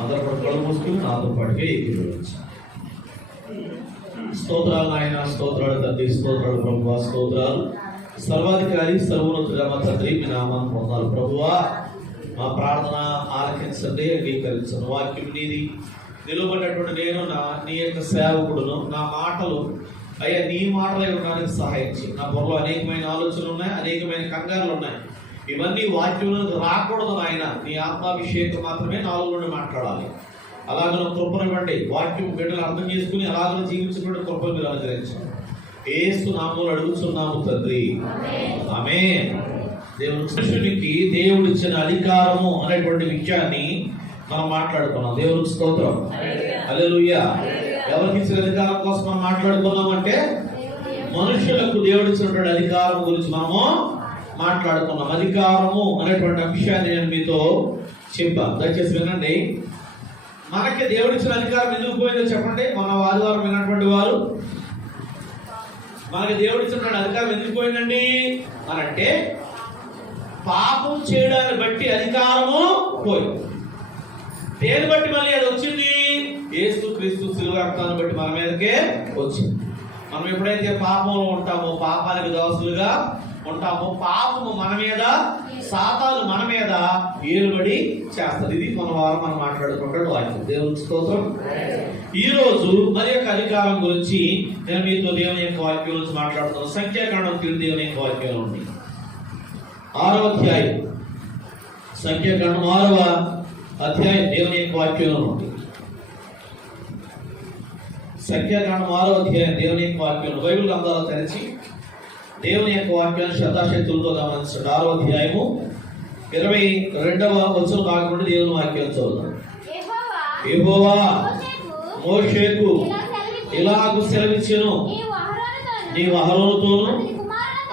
అందరూ కూడా కళ్ళు మూసుకుని నాతో పాటుగా ఏకీభవించాలి. స్తోత్రాలు నాయన, స్తోత్రాలు తండ్రి, స్తోత్రాలు ప్రభువా, స్తోత్రాలు సర్వాధికారి సర్వోన్నతుడా మా తండ్రి, మీ నామాన్ని పొందాలి ప్రభువా. మా ప్రార్థన ఆలకించండి, అంగీకరించండి. వాక్యం నీది, నిలబడినటువంటి నేను నీ యొక్క సేవకుడును. నా మాటలు అయ్యా నీ మాటలై ఉండడానికి సహాయం చేయి. నా బుర్రలో అనేకమైన ఆలోచనలు ఉన్నాయి, అనేకమైన కంగారులు ఉన్నాయి. ఇవన్నీ వాక్యంలోకి రాకూడదు నాయన. నీ ఆత్మాభిషేకం మాత్రమే నాలో నుండి మాట్లాడాలి. అలాగే కృపనివ్వండి. వాక్యం బిడ్డలు అర్థం చేసుకుని అలాగే జీవించినటువంటి కృపను మీరు అనుగ్రహించండి. యేసు నామములో అడుగుతున్నాము తండ్రి, ఆమేన్. దేవునికి దేవుడు ఇచ్చిన అధికారము అనేటువంటి విషయాన్ని మనం మాట్లాడుకున్నాం. దేవునికి స్తోత్రం, హల్లెలూయా. ఎవరికి ఇచ్చిన అధికారం కోసం మనం మాట్లాడుకున్నాం అంటే మనుషులకు దేవుడు ఇచ్చినటువంటి అధికారం గురించి మనము మాట్లాడుకున్నాం. అధికారము అనేటువంటి విషయాన్ని నేను మీతో చెప్పాను, దయచేసి వినండి. మనకి దేవుడు ఇచ్చిన అధికారం ఎందుకు పోయిందో చెప్పండి. మన ఆదివారం విన్నటువంటి వారు, మనకి దేవుడు ఇచ్చినటువంటి అధికారం ఎందుకు పోయిందండి అనంటే పాపం చేయడాన్ని బట్టి అధికారము పోయింది. దేని బట్టి మళ్ళీ అది వచ్చింది? యేసు క్రీస్తు శిలువ రక్తాన్ని బట్టి మన మీదకే వచ్చింది. మనం ఎప్పుడైతే పాపంలో ఉంటామో, పాపానికి దాసులుగా ఉంటామో, పాపము మన మీద, సాతాను మన మీద ఏలుబడి చేస్తుంది. ఇది మన వారం మనం మాట్లాడుకుంటాడు వాక్యం. దేవుని స్తోత్రం. ఈ రోజు మరి యొక్క అధికారం గురించి నేను మీతో దేవుని యొక్క వాక్యం గురించి మాట్లాడుతున్నాను. సంఖ్యాకాండం దేవుని యొక్క వాక్యం ఉంది 6వ అధ్యాయం. సంఖ్యాకాండం 6వ అధ్యాయం దేవుని యొక్క వాక్యంలో ఉంది. సంఖ్యాకాండం 6వ అధ్యాయం దేవుని యొక్క వాక్యం. బైబిల్ గ్రంథాలు తెరిచి దేవుని యొక్క వాక్యాన్ని శ్రద్ధాశక్తులతో గమనించండి. 6వ అధ్యాయము 22వ వచనం భాగం నుండి దేవుని వాక్యం చదువుతాం. యెహోవా మోషేకు ఇలాగు సెలవిచ్చెను, నీవు అహరోనుతోను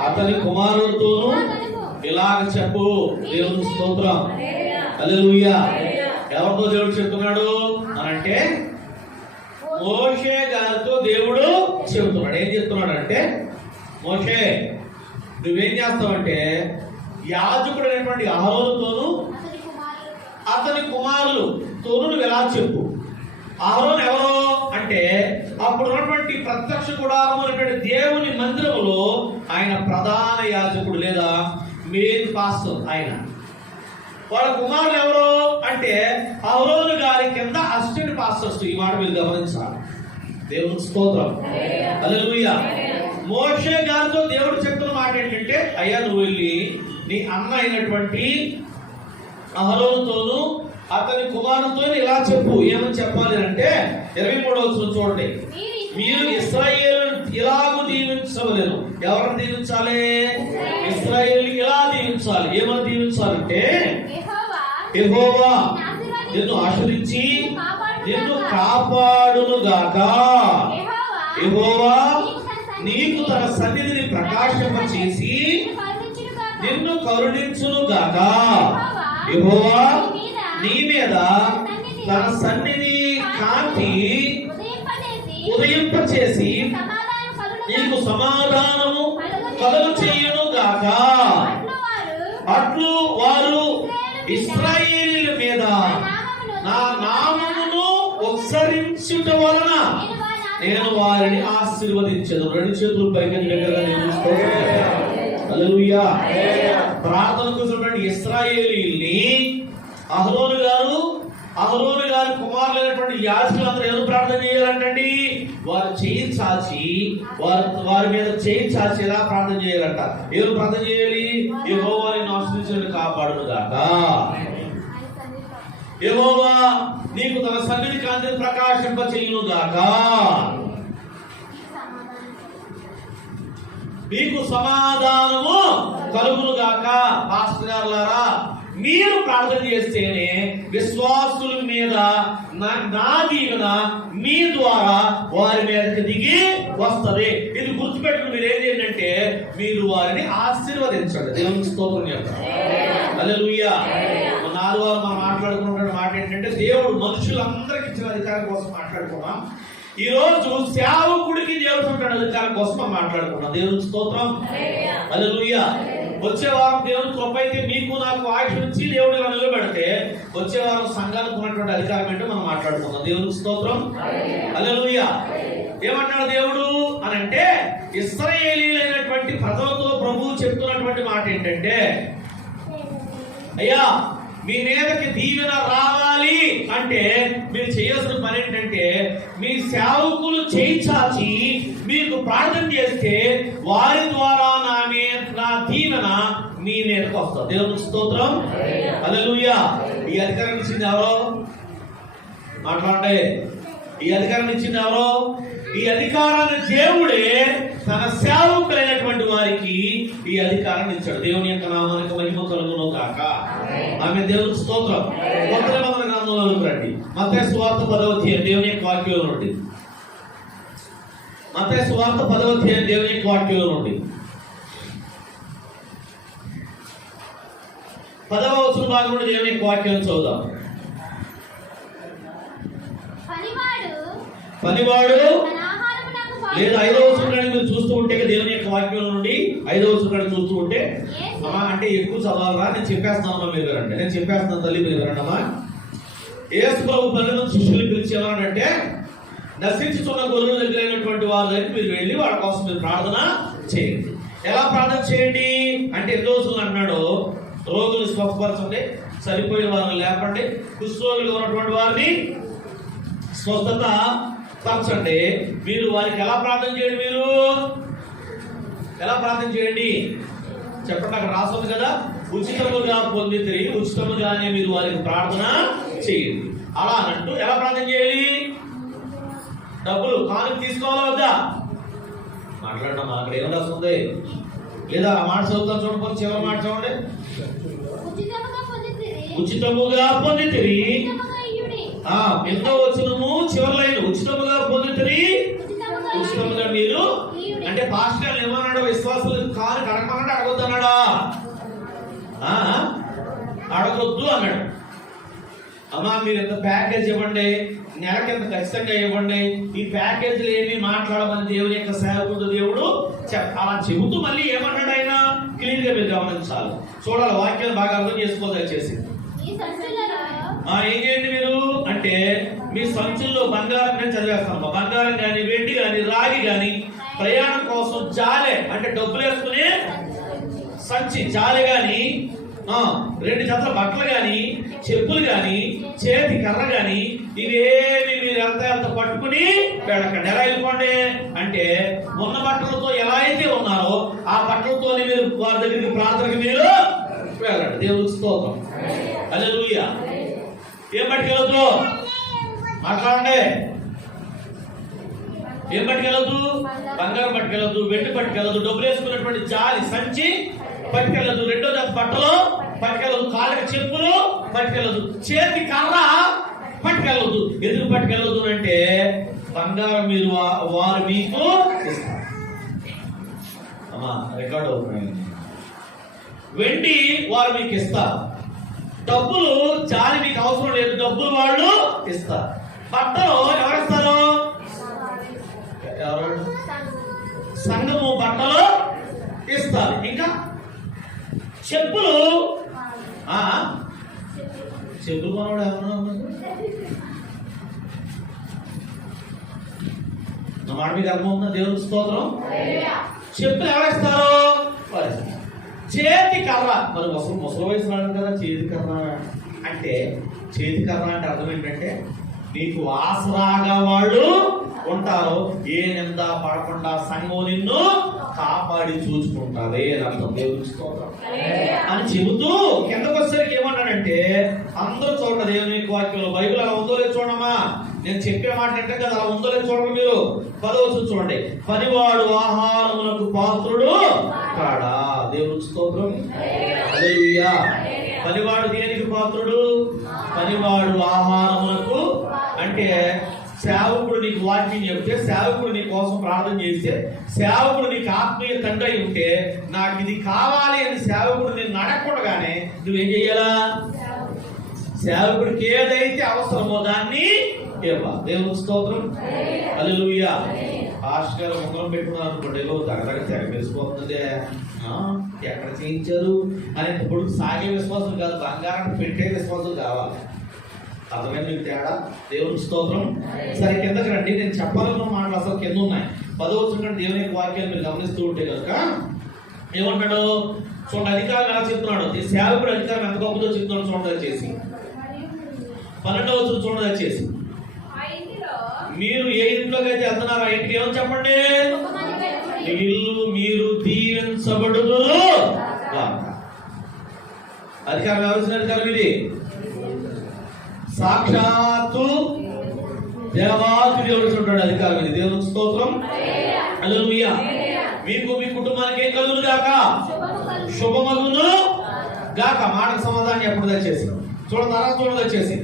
అతని కుమారులతోను ఇలాగ చెప్పు. దేవుని స్తోత్రం, హల్లెలూయా. ఎవరితో దేవుడు చెప్తున్నాడు అనంటే మోషే గారితో దేవుడు చెబుతున్నాడు. ఏం చెప్తున్నాడు అంటే, మోషే నువ్వేం చేస్తావంటే యాజకుడు అనేటువంటి అహరోనుతోను అతని కుమారులతోను నువ్వు ఎలా చెప్పు. అహరోను ఎవరో అంటే అప్పుడు ఉన్నటువంటి ప్రత్యక్ష గుడారం అనేటువంటి దేవుని మందిరంలో ఆయన ప్రధాన యాజకుడు లేదా మెయిన్ పాస్టర్. ఆయన వాళ్ళ కుమారులు ఎవరు అంటే అహరోను గారి కింద అసిస్టెంట్ పాస్టర్స్. ఈ మాట మీరు గమనించాలి. దేవుని స్తోత్రం, హల్లెలూయా. మోషే గారితో దేవుడు చెప్తున్న మాట ఏంటంటే, అయ్యా నువ్వు వెళ్ళి నీ అన్న అయినటువంటి అహరోనుతోను అతని కుమారుతో ఇలా చెప్పు. ఏమని చెప్పాలి అంటే 23వ వచనం చూడండి. మీరు ఇశ్రాయేలు ఇలాగూ దీవించవలెను. ఎవరిని దీవించాలి? ఇశ్రాయేలు ఇలా దీవించాలి. ఏమని దీవించాలంటే, యెహోవా నిన్ను ఆశీర్వదించి నిన్ను కాపాడును గాక. యెహోవా నీకు తన సన్నిధిని ప్రకాశింపచేసి నిన్ను కరుణించును గాక. యెహోవా నీ మీద తన సన్నిధి కాంతి ఉదయింపచేసి నీకు సమాధానము కలుగ చేయును గాక. అట్లు వారు ఇశ్రాయేలీయుల మీద నా నామమును ఉచ్చరించుట వలన నేను వారిని ఆశీర్వదించను. 2 చేతులు పైకి హల్లెలూయా. ప్రార్థన కూర్చున్నటువంటి ఇశ్రాయేలీయుల్ని అహరోను గారు కుమారులైనటువంటి యాజకులందరూ ఎవరు ప్రార్థన చేయాలంటండి? వారు చేయి చాచి వారి మీద చేయి చాచి ఎలా ప్రార్థన చేయాలంట? ఎవరు ప్రార్థన చేయాలి? యెహోవా నిన్ను ఆశీర్వదించును కాపాడును గాక. యెహోవా నీకు తన సన్నిధి కాంతిని ప్రకాశింప చేయును గాక. మీకు సమాధానము కలుగును గాక. పాస్టర్ గారులారా, మీరు ప్రార్థన చేస్తేనే విశ్వాసుల మీద నా దీవెన మీ ద్వారా వారి మీదకి దిగి వస్తుంది. ఇది గుర్తుపెట్టుకుని మీరు ఏం చేయండి, మీరు వారిని ఆశీర్వదించండి. దేవునికి స్తోత్రం చెప్తారు. హల్లెలూయా. 4వ వారం మనం మాట్లాడుకున్న మాట ఏంటంటే, దేవుడు మనుషులందరికి ఇచ్చిన అధికారం కోసం మాట్లాడుకున్నాం. ఈ రోజు సేవకుడికి దేవుడు ఉంటాడు అధికారం కోసం మనం మాట్లాడుకున్నాం. దేవునికి స్తోత్రం, హల్లెలూయా. వచ్చే వారం దేవుని కృప అయితే మీకు నాకు ఆయుష్ నుంచి దేవుడు ఇలా నిలబెడితే వచ్చే వారం సంఘానికి ఉన్నటువంటి అధికారం ఏంటో మనం మాట్లాడుకుందాం. దేవునికి స్తోత్రం. హల్లెలూయా. ఏమంటాడు దేవుడు అని అంటే, ఇశ్రాయేలీయులైనటువంటి ప్రజలతో ప్రభువు చెప్తున్నటువంటి మాట ఏంటంటే, అయ్యా మీ మీదకి దీవెన రావాలి అంటే మీరు చేయాల్సిన పని ఏంటంటే, మీ సేవకులు చేయి చాచి మీకు ప్రార్థన చేస్తే వారి ద్వారా నా దీవెన మీ మీదకి వస్తుంది. దేవునికి స్తోత్రం. హల్లెలూయా. ఈ అధికారం ఇచ్చింది ఎవరో? మాట్లాడండి. ఈ అధికారం ఇచ్చింది ఎవరో? ఈ అధికారాన్ని దేవుడే తన సేవకులైనటువంటి వారికి ఈ అధికారాన్ని ఇచ్చాడు. దేవుని యొక్క నామానికి మహిమ కలుగును గాక. ఆమె దేవునికి స్తోత్రం. కొత్త నిబంధన గ్రంథంలోకి రండి. మత్తయి సువార్త 10వ అధ్యాయం దేవుని యొక్క వాక్యంలో నుండి. మత్తయి సువార్త 10వ అధ్యాయం దేవుని యొక్క వాక్యంలో నుండి 10వ వచనం భాగం నుండి దేవుని యొక్క వాక్యాన్ని చదువుదాం. పనివాడు లేదా 5వ వచనం మీరు చూస్తూ ఉంటే, దేవుని యొక్క వాక్యం నుండి 5వ వచనం చూస్తూ ఉంటే, అంటే ఎక్కువ చదవాలరా, నేను చెప్పేస్తాను మీరు రండి, నేను చెప్పేస్తాను తల్లి మీరు రండి అమ్మా. యేసు ప్రభు 12 శిష్యులు పిలిచి ఏమన్నాడంటే, నశించుతున్న గొర్రెల దగ్గరైనటువంటి వారి దగ్గరికి మీరు వెళ్ళి వాళ్ళ కోసం మీరు ప్రార్థన చేయండి. ఎలా ప్రార్థన చేయండి అంటే, 8 రోజులు అన్నాడు, రోగులు స్వస్థపరచండి, సరిపోయిన వారిని లేపండి, కుష్ఠరోగులు ఉన్నటువంటి వారిని స్వస్థత పరచండి. మీరు వారికి ఎలా ప్రార్థన చేయండి? మీరు ఎలా ప్రార్థన చేయండి చెప్పండి. అక్కడ రాస్తుంది కదా, ఉచితముగా పొందితిరి, ఉచితముగానే మీరు వారికి ప్రార్థన చేయండి. అలా అన్నట్టు ఎలా ప్రార్థన చేయాలి? డబ్బులు కానుక తీసుకోవాలా వద్దా? మాట్లాడడం అక్కడ ఏం రాస్తుంది లేదా? ఆ మాట చదువుతాం చూడండి, చివరి మాట చూడండి. ఉచితముగా పొందితిరి, 8వ వచనము చివరి లైన్, ఉచితముగా పొందితిరి, ఉచితముగా మీరు అంటే పాస్టర్ ఏమన్నాడు? విశ్వాసులు కానుక అడగమన్నాడు, అడగొద్దు అన్నాడా? అడగొద్దు అన్నాడు. అమ్మా మీరు ఎంత ప్యాకేజ్ ఇవ్వండి, నెలకి ఎంత ఖచ్చితంగా ఇవ్వండి, ఈ ప్యాకేజీలు ఏమి మాట్లాడమని దేవుని యొక్క సేవకుడు దేవుడు అలా చెబుతూ మళ్ళీ ఏమన్నాడు ఆయన క్లియర్ గా మీరు గమనించాలి, చూడాలి, వాక్యాన్ని బాగా అర్థం చేసుకోవాలి దయచేసి. ఏం చేయండి మీరు అంటే, మీ సంచుల్లో బంగారం, నేను చదివేస్తాను, బంగారం కానీ వెండి కానీ రాగి కానీ, ప్రయాణం కోసం జాలె అంటే డబ్బులు వేసుకునే సంచి, జాలె కానీ, 2 జతల బట్టలు కానీ, చెప్పులు కానీ, చేతి కర్ర కానీ, ఇవేమి మీరు ఎంత పట్టుకుని వెళ్ళకండి. ఎలా వెళ్ళిపోండి అంటే, ఉన్న బట్టలతో ఎలా అయితే ఉన్నారో ఆ బట్టలతో మీరు వారి దగ్గరికి ప్రార్థనకి మీరు వెళ్ళండి. దేవునికి స్తోత్రం. హల్లెలూయా. ఏం పట్టుకెళ్ళొద్దు? మాట్లాడండి. ఏం పట్టుకెళ్ళొద్దు? బంగారం పట్టుకెళ్ళొద్దు, వెండి పట్టుకెళ్ళొద్దు, డబ్బులు వేసుకున్నటువంటి జాలి సంచి పట్టుకెళ్ళొద్దు, 2వ జత బట్టలు పట్టుకెళ్ళొద్దు, కాళ్ళకి చెప్పులు పట్టుకెళ్ళొద్దు, చేతి కర్ర పట్టుకెళ్ళొద్దు. ఎందుకు పట్టుకెళ్ళొద్దు అంటే, బంగారం మీరు వారు మీకు ఇస్తారు. అమ్మా రికార్డ్ అవుతున్నాయి. వెండి వారు మీకు ఇస్తారు. డబ్బులు జాలి మీకు అవసరం లేదు, డబ్బులు వాళ్ళు ఇస్తారు. బట్టలు ఎవరిస్తారు? ఎవరు? సంఘము బట్టలు ఇస్తారు. ఇంకా చెప్పులు, చెప్పులు కొనవాడు ఎవరు? నా మాట మీకు అర్థం అవుతుందా? దేవునికి స్తోత్రం. చెప్పులు ఎవరిస్తారు? చేతి కర్ర, మరి ముసలి వయసు రాడు కదా, చేతి కర్ర అంటే, చేతి కర్ర అంటే అర్థం ఏంటంటే, నీకు ఆసరాగా వాళ్ళు ఉంటారు, ఏ నింద పడకుండా సంఘం నిన్ను కాపాడి చూసుకుంటారే అని అర్థం. దేవునికి స్తోత్రం అని చెబుతూ కిందకు వచ్చేసరికి ఏమన్నాడంటే, అందరూ చూడండి దేవుని వాక్యంలో, బైబిల్ అలా ఉందో లేదు చూడమ్మా, నేను చెప్పే మాట అంటే కదా అలా ఉందో లేదు చూడండి. మీరు 10వ వచనం చూడండి. పనివాడు ఆహారములకు పాత్రుడు కాడా. దేవునికి స్తోత్రం. హల్లెలూయా. పనివాడు దేనికి పాత్రుడు? పనివాడు ఆహారములకు అంటే, సేవకుడు నీకు వాక్యం చెప్తే, సేవకుడు నీ కోసం ప్రార్థన చేస్తే, సేవకుడు నీకు ఆత్మీయ తండ్రి అయి ఉంటే, నాకు ఇది కావాలి అని సేవకుడు నేను అడగకుండానే నువ్వేం చెయ్యాలా? సేవకుడికి ఏదైతే అవసరమో దాన్ని ఇవ్వాలి. దేవునికి స్తోత్రం. హల్లెలూయా. పాస్టర్ గారు ఉంగరం పెట్టుకున్నారు అనుకోండి, తగదగ తెగ మెరిసిపోతుంది, ఎక్కడ చేయించారు అని ఇప్పుడు సాగే విశ్వాసం కాదు, బంగారాన్ని పెట్టే విశ్వాసం కావాలి. అర్థమైంది మీకు తేడా? దేవునికి స్తోత్రం. సరే కిందకి రండి, నేను చెప్పాలన్న మాటలు అసలు కింద ఉన్నాయి. 10వ వచనం దేవుని యొక్క వాక్యాన్ని మీరు గమనిస్తూ ఉంటే కనుక ఏమంటాడు చూడండి, అధికారం ఎలా చెప్తున్నాడు, ఈ సేవకుడు అధికారం ఎంత గొప్పదో చెప్తున్నాడు చూడండి. దయచేసి 12వ వచనం చూడండి. దయచేసి మీరు ఏ ఇంట్లోకి అయితే వెళ్తున్నారో ఆ ఇంటికి ఏమని చెప్పండి, ఇల్లు మీరు దీవించబడుదురు. అధికారం ఎవరిసిన అధికారం ఇది? సాక్షాత్తు దేవాతి దేవుడు ఉంటాడు అధికారం ఇది. దేవునికి స్తోత్రం. హల్లెలూయా. మీకు మీ కుటుంబానికి ఏం కలుగును గాక, శుభమగును గాక. మాటకు సమాధానం ఎప్పుడు దయచేసి చూడండి. తర్వాత చూడండి దయచేసి,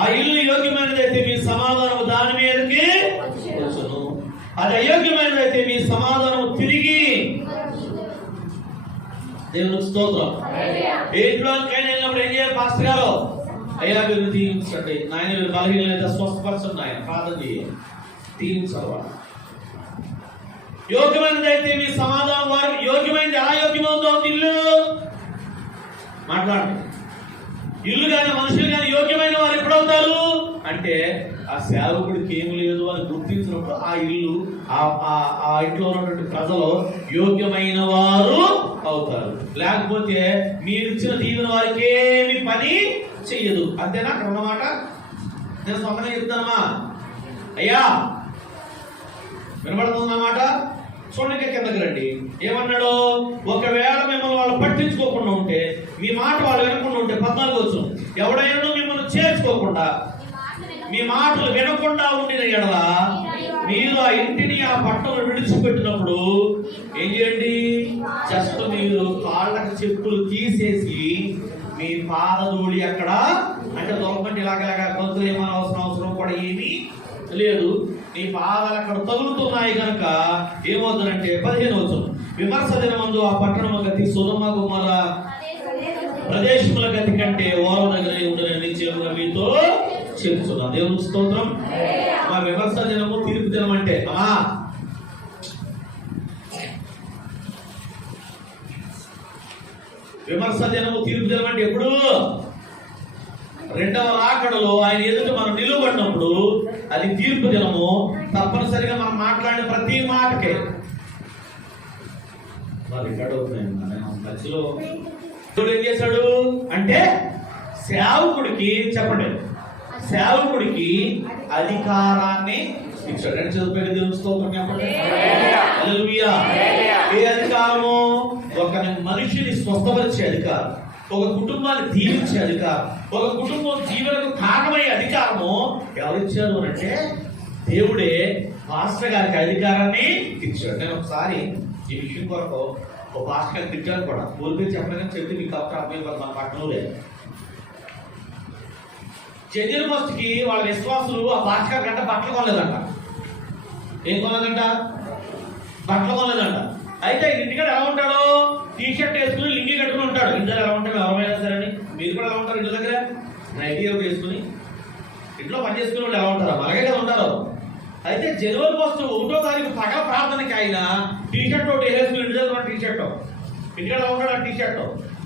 ఆ ఇల్లు యోగ్యమైనదైతే మీ సమాధానం దాని మీదకి వచ్చును, అది అయోగ్యమైనదైతే మీ సమాధానం తిరిగి. దేవునికి స్తోత్రం. ఇంట్లోకైనా వెళ్ళినప్పుడు ఏం చేయాలి పాస్టర్ గారు? అయ్యా మీరు దీవించండి నాయన, మీరు బలహీనత స్వస్థపరచండి ఆయన, ప్రార్థన చేయాలి, దీవించాలి. యోగ్యమైనదైతే మీ సమాధానం వారు యోగ్యమైనది. ఎలా యోగ్యమవుతుందో ఇల్లు మాట్లాడండి. ఇల్లు కానీ మనుషులు కానీ యోగ్యమైన వారు ఎప్పుడవుతారు అంటే ఆ సేవకుడికి ఏమి లేదు అని గుర్తించినప్పుడు ఆ ఇల్లు ఆ ఇంట్లో ఉన్నటువంటి ప్రజలు యోగ్యమైన వారు అవుతారు. లేకపోతే మీరు ఇచ్చిన దీవెన వారికి ఏమి పని చెయ్యదు. అంతేనా అక్కడ ఉన్నమాట? నేను సొంతంగా చెప్తానమ్మా. అయ్యా వినబడుతుందన్నమాట. చూడండి కిందకి రండి. ఏమన్నాడు? ఒకవేళ మిమ్మల్ని వాళ్ళు పట్టించుకోకుండా ఉంటే, మీ మాట వాళ్ళు వినకుండా ఉంటే, 14 వచనం, ఎవడైనా మిమ్మల్ని చేర్చుకోకుండా మీ మాటలు వినకుండా ఉండిన ఎడల మీరు ఆ ఇంటిని ఆ పట్టణం విడిచిపెట్టినప్పుడు ఏం చేయండి? జస్ట్ మీరు కాళ్ళకి చెప్పులు తీసేసి మీ పాదధూళి అక్కడ అంటే దొరకండి ఇలాగలాగా గొంతులు ఏమైనా అవసరం కూడా ఏమీ లేదు, నీ పాదాలు అక్కడ తగులుతున్నాయి కనుక ఏమవుతుందంటే 15వ వచనం, విమర్శ దినమందు ఆ పట్టణం గతి సుధమ గుమ్మర ప్రదేశముల గతి కంటే ఓర దగ్గర ఉందని నిశ్చయముగా మీతో చెప్తున్నా. దేవునికి స్తోత్రం. మా విమర్శ దినము తీర్పు దినం అంటే విమర్శ దినము తీర్పు దినం అంటే ఎప్పుడు? రెండవ రాకడలో ఆయన ఎదుట మనం నిలువబడినప్పుడు అది తీర్పు దినము. తప్పనిసరిగా మనం మాట్లాడిన ప్రతి మాటకే మధ్యలో దేవుడు ఏం చేశాడు అంటే సేవకుడికి చెప్పండి, సేవకుడికి అధికారాన్ని ఇచ్చాడు. అని చదువుకునే దేవుని స్తోత్రం చెప్పండి. హల్లెలూయా. ఏ అధికారము? ఒక మనిషిని స్వస్థపరిచే అధికారం, ఒక కుటుంబాన్ని దీవించే అధికారం, ఒక కుటుంబం జీవనకు కారణమయ్యే అధికారము ఎవరిచ్చారు అంటే దేవుడే పాస్టర్ గారికి అధికారాన్ని ఇచ్చాడు. నేను ఒకసారి ఈ విషయం కొరకు ఒక పాస్టర్ గారికి తిట్టాను కూడా, ఊరికే చెప్పలేదని చెప్తే మీకు అర్థం మన పట్టణంలో లేదు. చెందిన మస్తుకి వాళ్ళ విశ్వాసులు ఆ పాస్టర్ గారి గంట బట్టలు కొనలేదంట. ఏం కొనలేదంట? బట్టలు కొనలేదంట. అయితే ఇంటికాడ ఎలా ఉంటాడో టీషర్ట్ వేసుకుని లింగి కట్టుకుని ఉంటాడు. ఇంట్లో ఎలా ఉంటాడు ఎవరైనా సరే, మీరు కూడా ఎలా ఉంటారు ఇంటి దగ్గర? నైటీ ఒకటి వేసుకుని ఇంట్లో పని చేసుకునే వాళ్ళు ఎలా ఉంటారు? అలాగే కదా ఉంటారు. అయితే జనవరి 1వ తారీఖు పగల ప్రార్థనకి ఆయన టీషర్ట్ ఒకటి వేసుకుని ఇంటి దగ్గర టీషర్ట్, ఇంటికాడ ఎలా ఉంటాడు? ఆ టీషర్ట్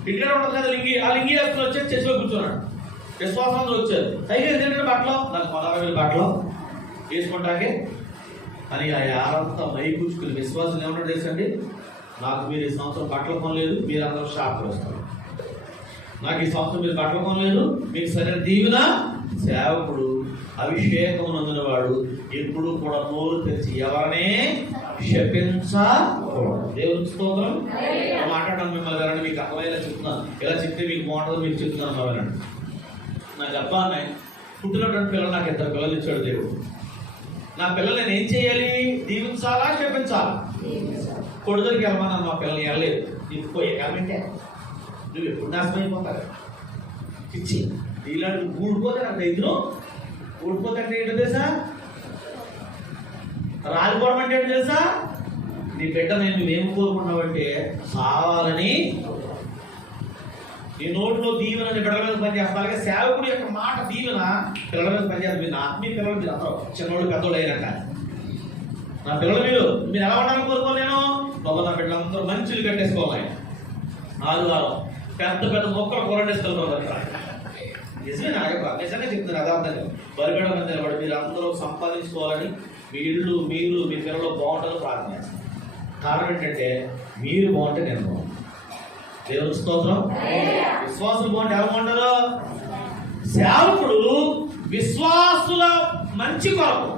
ఇంటికాడ ఉంటుంది కదా లింగి, ఆ లింగి వేసుకుని వచ్చి చర్చిలో కూర్చున్నాడు. విశ్వాసంతో వచ్చారు. అయితే ఎందుకంటే బట్టలు నాకు 10,000 బట్టలు వేసుకుంటాకే అని ఆ యారంతా మై కూర్చుకుని విశ్వాసం ఏమన్నా తెలుసండి, నాకు మీరు ఈ సంవత్సరం బట్టలు కొనలేదు, మీరు అందరూ షాప్కి వస్తారు. నాకు ఈ సంవత్సరం మీరు బట్టలు కొనలేదు, మీకు సరైన దీవెన. సేవకుడు అభిషేకం నందినవాడు ఎప్పుడు కూడా నోరు తెరిచి ఎవరనే శపించకూడదు. దేవునికి స్తోత్రం. మాట్లాడడం మిమ్మల్ని వినండి, మీకు అర్థమయ్యేలా చెప్తున్నాను. ఇలా చెప్తే మీకు బాగుంటుందో మీకు చెప్తున్నాను వినండి. నా గర్భాన్ని పుట్టినటువంటి పిల్లలు నాకు 2 పిల్లలు ఇచ్చాడు దేవుడు. నా పిల్లలు నేను ఏం చేయాలి? దీవించాలా శపించాలా? కొడుదరికి వెళ్ళమన్నాను, మా పిల్లల్ని వెళ్ళలేదు. ఇంకో ఎక్కమంటే నువ్వు ఎప్పుడు నాశనం అయిపోతారు ఇచ్చి ఇలాంటి ఊడిపోతే నాకు రైతులు ఊడిపోతే అంటే ఏంటో తెలుసా? రాలిపోవడం అంటే ఏంటో తెలుసా? నీ బిడ్డ నేను నువ్వేం కోరుకున్నావంటే సావాలని. నీ నోట్లో దీవెన బిడ్డల మీద పనిచేస్తా. అలాగే సేవకుడు యొక్క మాట దీవెన పిల్లల మీద పనిచేస్తుంది. మీ ఆత్మీయ పిల్లలు మీరు అందరూ చిన్నోళ్ళు పెద్దోళ్ళు అయినట్ట నా పిల్లలు మీరు ఎలా ఉండాలని కోరుకోను నేను? బాబా నా బిడ్డలందరూ మంచిలు కట్టేసుకోవాలి. ఆదివారం పెద్ద పెద్ద మొక్కలు కూరండేసుకెళ్తారు. నిజమే నాగప్ప, నిజంగా చెప్తున్నారు యథార్థంగా. బలిపేడ మీద నిలబడి మీరు అందరూ సంపాదించుకోవాలని మీ ఇళ్ళు మీరు మీ పిల్లలు బాగుంటారని ప్రార్థన చేస్తారు. కారణం ఏంటంటే మీరు బాగుంటే నేను బాగుంటాను. దేవుని స్తోత్రం. విశ్వాసులు బాగుంటే ఎవరు బాగుంటారు? సేవకుడు విశ్వాసుల మంచి కొరకు,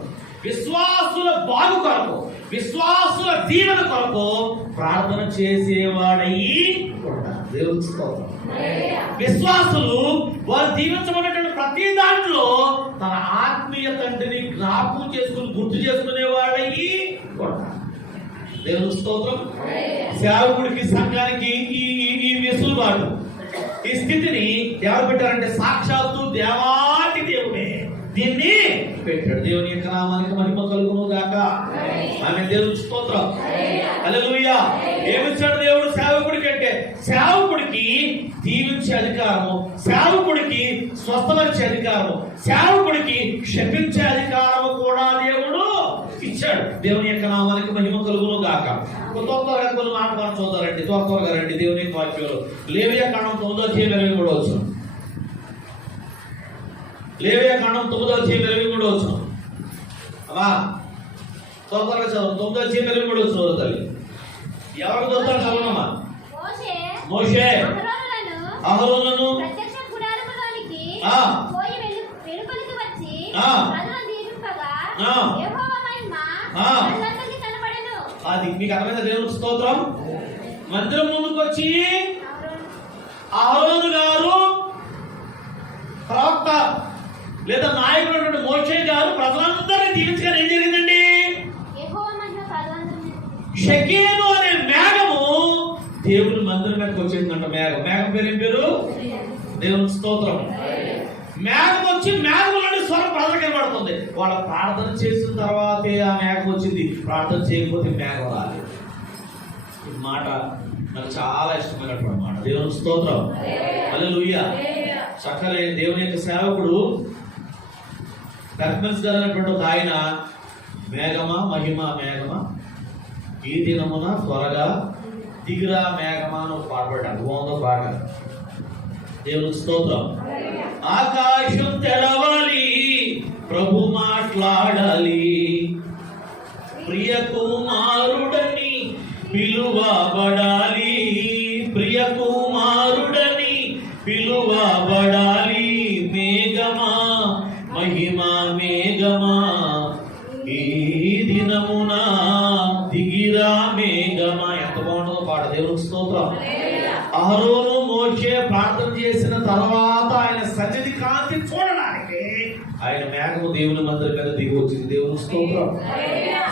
విశ్వాసుల బాగు కొరకు, విశ్వాసుల దీవెన కొరకు ప్రార్థన చేసేవాడయి ఉంటాడు. దేవుని స్తోత్రం. విశ్వాసులు వారు దీవించబడినటువంటి ప్రతి దాంట్లో తన ఆత్మీయ తండ్రిని జ్ఞాపకం చేసుకుని గుర్తు చేసుకునేవాడయి ఉంటాడు. దేవుని స్తోత్రం. సేవకుడికి సంఘానికి ఈ వెసులుబాటు, ఈ స్థితిని ఎవరు పెట్టారంటే సాక్షాత్తు దేవాటి దేవుడే దీన్ని పెట్టాడు. దేవుని యొక్క నామానికి మహిమ కలుగును గాక. ఆమె దేవుని స్తోత్రం. హల్లెలూయా. ఏమిచ్చాడు దేవుడు సేవకుడికి అంటే? సేవకుడికి దీవించే అధికారము, సేవకుడికి స్వస్థపరిచే అధికారము, సేవకుడికి శపించే అధికారము కూడా దేవుడు ఇచ్చాడు. దేవుని యొక్క నామానికి మహిమ కలుగును గాక. త్వరగా కొన్ని మాట మనం చూద్దారండి, త్వరగా రండి. దేవుని యొక్క వాక్యంలో లేవియాకాండం 9:23 లేవియాకాండం 9:23 అమ్మా త్వరగా చదువు. 9:23 తల్లి. ఎవరు చదువుతారు? చదవనమ్మా. మోషే అహరోనులను అది మీకు అర్థమైందా? దేవునికి స్తోత్రం. మందిరం ముందుకు వచ్చి అహరోను గారు ప్రవక్త లేదా నాయకుడు మోషే గారు ప్రజలందరినీ దీవించగా ఏం జరిగిందండి? షకేను అనే మేఘము దేవుని మందిరం మీదకి వచ్చిందంట. మేఘం పేరు ఏం పేరు? దేవుని స్తోత్రం. మేఘం వచ్చి మేఘంలోని స్వరం ప్రజలకు కనబడుతుంది. వాళ్ళ ప్రార్థన చేసిన తర్వాతే ఆ మేఘం వచ్చింది. ప్రార్థన చేయకపోతే మేఘం రాలేదు. ఈ మాట నాకు చాలా ఇష్టమైనటువంటి మాట. దేవుని స్తోత్రం. హల్లెలూయా. చక్కని దేవుని యొక్క సేవకుడు కర్మెన్స్ గారు అనేటువంటి ఒక ఆయన మేఘమా మహిమ మేఘమా ఈ దినమున త్వరగా దిగిరా మేఘమా అని ఒక పాట పాడాడు. బాగుందో పాట. దేవుని స్తోత్రం. ఆకాశం తెరవాలి, ప్రభు మాట్లాడాలి, ప్రియ కుమారుడని పిలువబడాలి, ప్రియ కుమారుడని పిలువబడాలి. మేఘమా మహిమా మేఘమా ఈ దినమున దిగిరా మేఘమా. ఎంత బాగుంటుందో పాట. దేవుని స్తోత్రం. అహరోను మోషే ప్రార్థన చేసిన తర్వాత ఆయన సన్నిధి కాంతి చూడడానికి ఆయన మేఘము దేవుని మందిరం మీద దిగి వచ్చింది. దేవుని స్తోత్రం.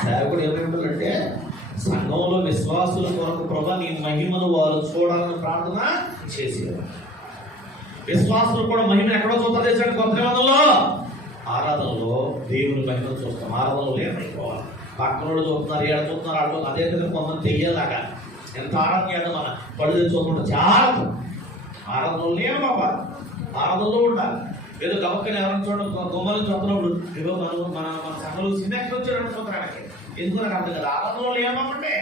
సేవకుడు ఏమంటారంటే సంఘంలో విశ్వాసుల కొరకు ప్రభు నీ మహిమను వారు చూడాలని ప్రార్థన చేసేవారు. విశ్వాసులు కూడా మహిమను ఎక్కడో చూస్తారు చేశాడు. కొత్త నిబంధనలో ఆరాధనలో దేవుని మహిమను చూస్తాం. ఆరాధనలో లేకపోవాలి. పక్కనోడు చూస్తున్నారు, ఏడ చూస్తున్నారు, ఆడుతున్నారు. అదే విధంగా కొంతమంది తెయ్యేలాగా ఎంత ఆరాధన చేద్దాం, మన పళ్ళు తెచ్చుకోకుండా జాగ్రత్త. ఆరాధనలో లేవు బాబా, ఆరాధనలో ఉండాలి. ఏదో గమక్కని ఎవరైనా చూడడం గుమ్మలు చూస్తున్నప్పుడు ఏదో మన సంఘంలో చిన్న ఎక్కడ వచ్చాడు చూడడానికి ఎందుకు నాకు అర్థం కదా. ఆరాధనలో లేమంటే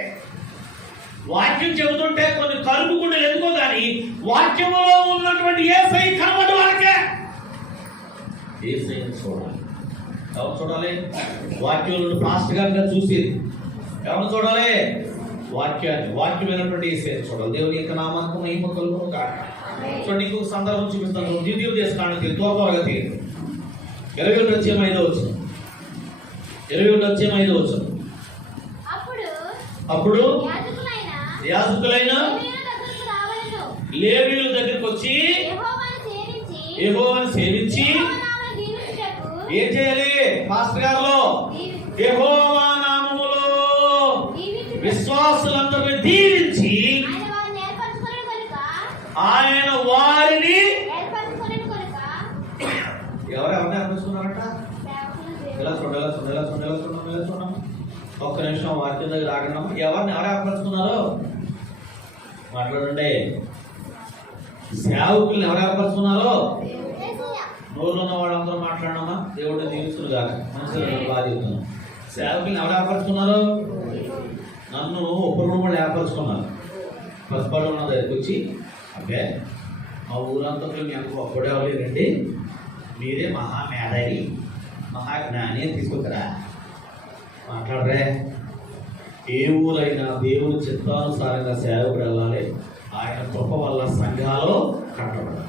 వాక్యం చెబుతుంటే కొన్ని కలుపుకుండా ఎందుకో కానీ వాక్యంలో ఉన్నటువంటి యేసై కనబడి వాళ్ళకే యేసైని చూడాలి. ఎవరు చూడాలి? వాక్యంలో పాస్టర్ గారిగా చూసేది ఎవరు చూడాలి? వాక్యాన్ని, వాక్యమైనటువంటి యేసయ్యని చూడాలి. దేవుని యొక్క నామానికి మహిమ కలుగును గాక. చూడండి, ఇంకొక సందర్భం చూపిస్తాను. ద్వితీయోపదేశకాండం త్వరగా తీయండి. 21:5 21:5 అప్పుడు యాజకులైన లేవీయుల దగ్గరికి వచ్చి యెహోవాను సేవించి ఏం చేయాలి? పాస్టర్ గారు యెహోవా నామములో విశ్వాసులందరినీ దీవించి ఆయన వారిని ఎవరెవరిని అర్పించుకున్నారట? ఇలా చూడండి. ఒక్క నిమిషం వాక్యం దగ్గర ఆగడం. ఎవరు ఏర్పరచుకున్నారో మాట్లాడండి. సేవకుల్ని ఎవరు ఏర్పరచుకున్నారో నోరులో ఉన్న వాళ్ళందరూ మాట్లాడమా. దేవుడిని దీవిస్తున్నారు కాక మంచిగా బాధ్యతను. సేవకుల్ని ఎవరు ఏర్పరచుకున్నారు? నన్ను ఒప్పరుడు వాళ్ళు ఏర్పరచుకున్నారు. పసుపాడు ఉన్న దగ్గరికి వచ్చి, అబ్బే మా ఊరంతా మీ అంత ఒప్పడేవాళ్ళండి, మీరే మహామేధావి మహాజ్ఞాని అని తీసుకొచ్చారా? మాట్లాడరే. ఏ ఊరైనా దేవుని చిత్తానుసారంగా సేవకుడు వెళ్ళాలి. ఆయన కృప వల్ల సంఘాలు కట్టబడాలి.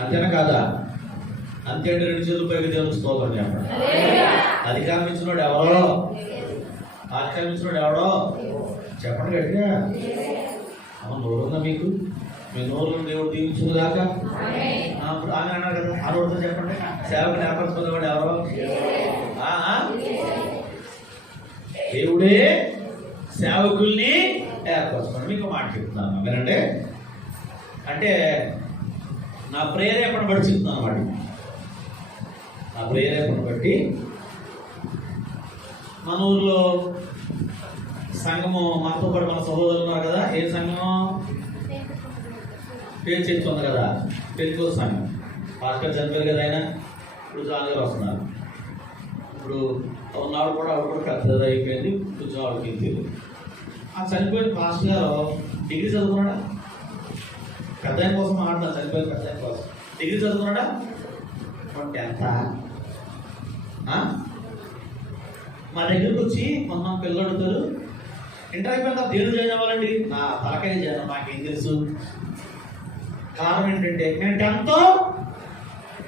అంతేనా కాదా? అంతే అంటే 2 చేతుల పైకి దేవునికి స్తోత్రం చెప్పండి. అధికారం ఇచ్చినోడు ఎవరో? ఆక్రమించినోడు ఎవడో? చెప్పండి గట్టిగా. అవును, నోరుందా మీకు? మీ నోరును దేవుడు దీవించును దాకా. ఇప్పుడు ఆమె అన్నారు కదా, ఆ నోరుతో చెప్పండి. సేవకుని ఏర్పరచుకునేవాడు ఎవరో? దేవుడే సేవకుల్ని ఏర్పరచుకోండి. మీకు మాట చెప్తున్నాను వినండి. అంటే నా ప్రేరేపణ బట్టి చెప్తున్నాను అన్నమాట. నా ప్రేరేపణ బట్టి మన ఊర్లో సంఘము, మనతో పాటు మన సహోదరులు ఉన్నారు కదా. ఏ సంఘం? పేరు చెప్తుంది కదా, పెళ్ళికో సంఘం. పాస్టర్ చనిపోయారు కదా ఆయన, ఇప్పుడు జాన్ గారు వస్తున్నారు. ఇప్పుడు ఉన్నాడు కూడా, ఆవిడ కూడా పెద్దది అయిపోయింది, కొంచెం ఆవిడకి తెలియదు. ఆ చనిపోయిన పాస్టర్ గారు డిగ్రీ చదువుకున్నాడా? పెద్ద ఆయన కోసం మాట్లాడుతున్నా, చనిపోయిన పెద్ద ఆయన కోసం. డిగ్రీ చదువుకున్నాడా? 10th. మా దగ్గరకు వచ్చి మొన్న పిల్లలు అడుగుతారు, ఇంటర్ అయిపోయిన దేవుడు జాయిన్ అవ్వాలండి. నా తలకాయ జాయిన్, మాకేం తెలుసు. కారణం ఏంటంటే నేను 10th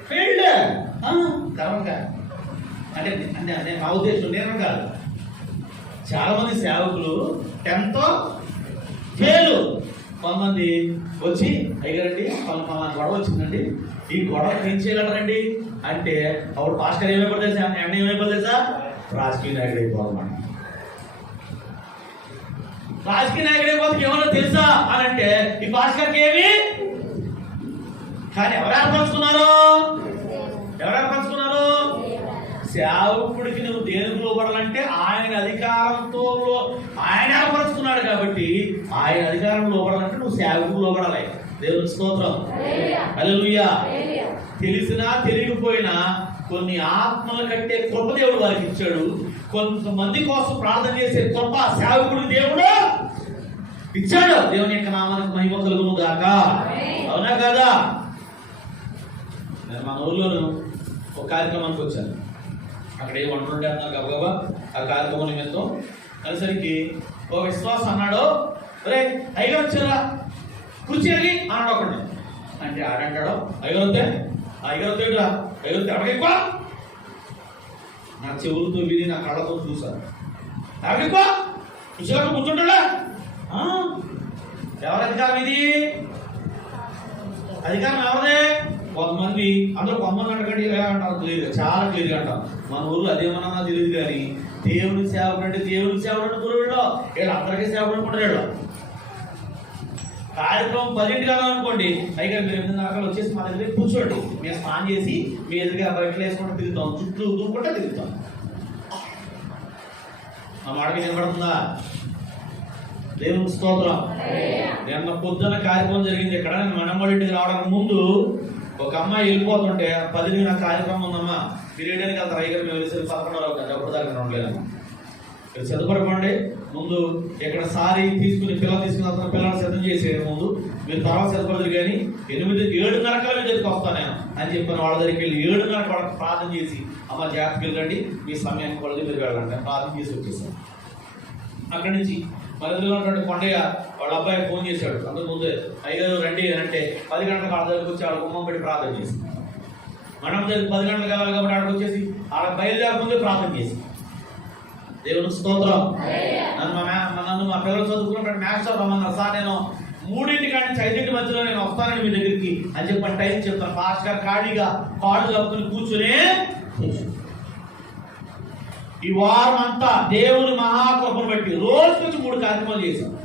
ఫెయిల్డ్. కారణంగా అంటే నా ఉద్దేశం నేను కాదు, చాలా మంది సేవకులు 10th ఫెయిల్. కొంతమంది వచ్చి, అయ్యారండి పలానా గొడవ వచ్చిందండి, ఈ గొడవ ఏం చేయగలరండి అంటే అప్పుడు పాస్టర్ ఏమైపోతుంది తెలుసా? ఎండ ఏమైపోతుంది తెలుసా? రాజకీయ నాయకుడు అయిపోవాలన్నమాట. రాజకీయ నాయకుడు అయిపోతే ఏమన్నా తెలుసా అని అంటే ఈ పాస్టర్కి ఏమి. కానీ ఎవరు ఏర్పరచుకున్నారు? ఎవరు ఏర్పరచుకున్నారు? సేవకుడికి నువ్వు దేనికి లోపడాలంటే ఆయన అధికారంతో ఆయన ఏర్పరచుకున్నాడు కాబట్టి ఆయన అధికారం లోపడాలంటే నువ్వు సేవకుడు లోపడాలి. దేవుని స్తోత్రం. హల్లెలూయా. తెలిసినా తెలియకపోయినా కొన్ని ఆత్మలు కట్టే కృప దేవుడు వారికి ఇచ్చాడు. కొంతమంది కోసం ప్రార్థన చేసే కృప సేవకుడు దేవుడు ఇచ్చాడు. దేవుని యొక్క నామానికి మహిమ కలుగును గాక. అవునా కదా? నేను మన ఊళ్ళోను ఒక కార్యక్రమానికి వచ్చాను. అక్కడ ఏ వంట ఉండే అన్నారు గబగబా. ఆ కార్యక్రమం నిమిత్తం అనేసరికి ఓ విశ్వాసం అన్నాడు, రే అయ్యగారు వచ్చారా, కూర్చోని అన్నాడు ఒకడు. అంటే ఆడంటాడు, అయ్యగారు వద్దే, అయ్యగారు వద్దేడురా, అయ్యగారు ఎవరికి ఎక్కువ. నా చెవులతో విని నా కళ్ళతో చూశాను. ఎవరికి ఎక్కువ కూర్చోగా కూర్చుంటాడా? ఎవరి అధికారం ఇది? అధికారం ఎవరిదే? కొంతమంది అందరూ కొంతమంది అంటకండి అంటారు, క్లియర్గా, చాలా క్లియర్గా అంటారు. మన ఊళ్ళో అదేమన్నా తెలియదు కానీ దేవుని సేవకుడు అంటే దేవుని సేవకుడు అంటే గురువులో వీళ్ళు అందరికీ సేవకుడు అనుకుంటారు. కార్యక్రమం 10 అనుకోండి, అయితే మీరు 8 వచ్చేసి మా దగ్గర కూర్చోండి, మేము స్నానం చేసి మీ ఎదురుగా బయటలు వేసుకుంటూ తిరుగుతాం, చుట్టూ దూకుంటే తిరుగుతాం. ఆ మాట మీద వినపడుతుందా? దేవుని స్తోత్రం. నిన్న పొద్దున కార్యక్రమం జరిగింది ఇక్కడ. నేను మనమ్మడింటికి రావడానికి ముందు ఒక అమ్మాయి వెళ్ళిపోతుంటే 10 నా కార్యక్రమం ఉందమ్మా, మీరు ఏడానికి వెళ్తారు? అయ్యారు మేము వెళ్ళి 11 అవుతుంది, అప్పుడు దాకా ఉండలేదమ్మా. మీరు చదువుకోండి. ముందు ఇక్కడ సారీ తీసుకుని పిల్లలు తీసుకున్న పిల్లలు సిద్ధం చేసేది ముందు, మీరు తర్వాత చదువుకోలేదు. కానీ 7:30 మీ దగ్గరికి వస్తాను నేను అని చెప్పాను. వాళ్ళ దగ్గరికి వెళ్ళి 7:30 వాళ్ళకి ప్రార్థన చేసి, అమ్మ జాగ్రత్తకి వెళ్ళండి, మీ సమయానికి వాళ్ళకి మీరు వెళ్ళండి ప్రార్థన చేసి వచ్చేసాను. అక్కడి నుంచి మధ్యలో ఉన్నటువంటి కొండయ్య వాళ్ళ అబ్బాయి ఫోన్ చేశాడు. అందుకు ముందే అయ్యారు రండి అని అంటే 10 గంటలకు వాళ్ళ దగ్గరికి వచ్చి వాళ్ళ గుమ్మం పెట్టి ప్రార్థన చేసి, మనం దగ్గర 10 గంటలకు వెళ్ళాలి కాబట్టి ఆడికి వచ్చేసి వాళ్ళ బయలుదేరకుందే ప్రార్థన చేసి. దేవునికి స్తోత్రం. నన్ను మా పిల్లలు చదువుకున్నప్పుడు మ్యాథ్స్ రమ్మన్నారు. సార్ నేను 3 కాడి నుంచి 5 మధ్యలో నేను వస్తానని మీ దగ్గరికి అని చెప్పని టైం చెప్తాను. ఫాస్ట్ గా ఖాళీగా కాళ్ళు కప్పుకుని కూర్చునే ఈ వారం అంతా దేవుని మహాకృపను బట్టి రోజుకి 3 కార్యక్రమాలు చేశాను.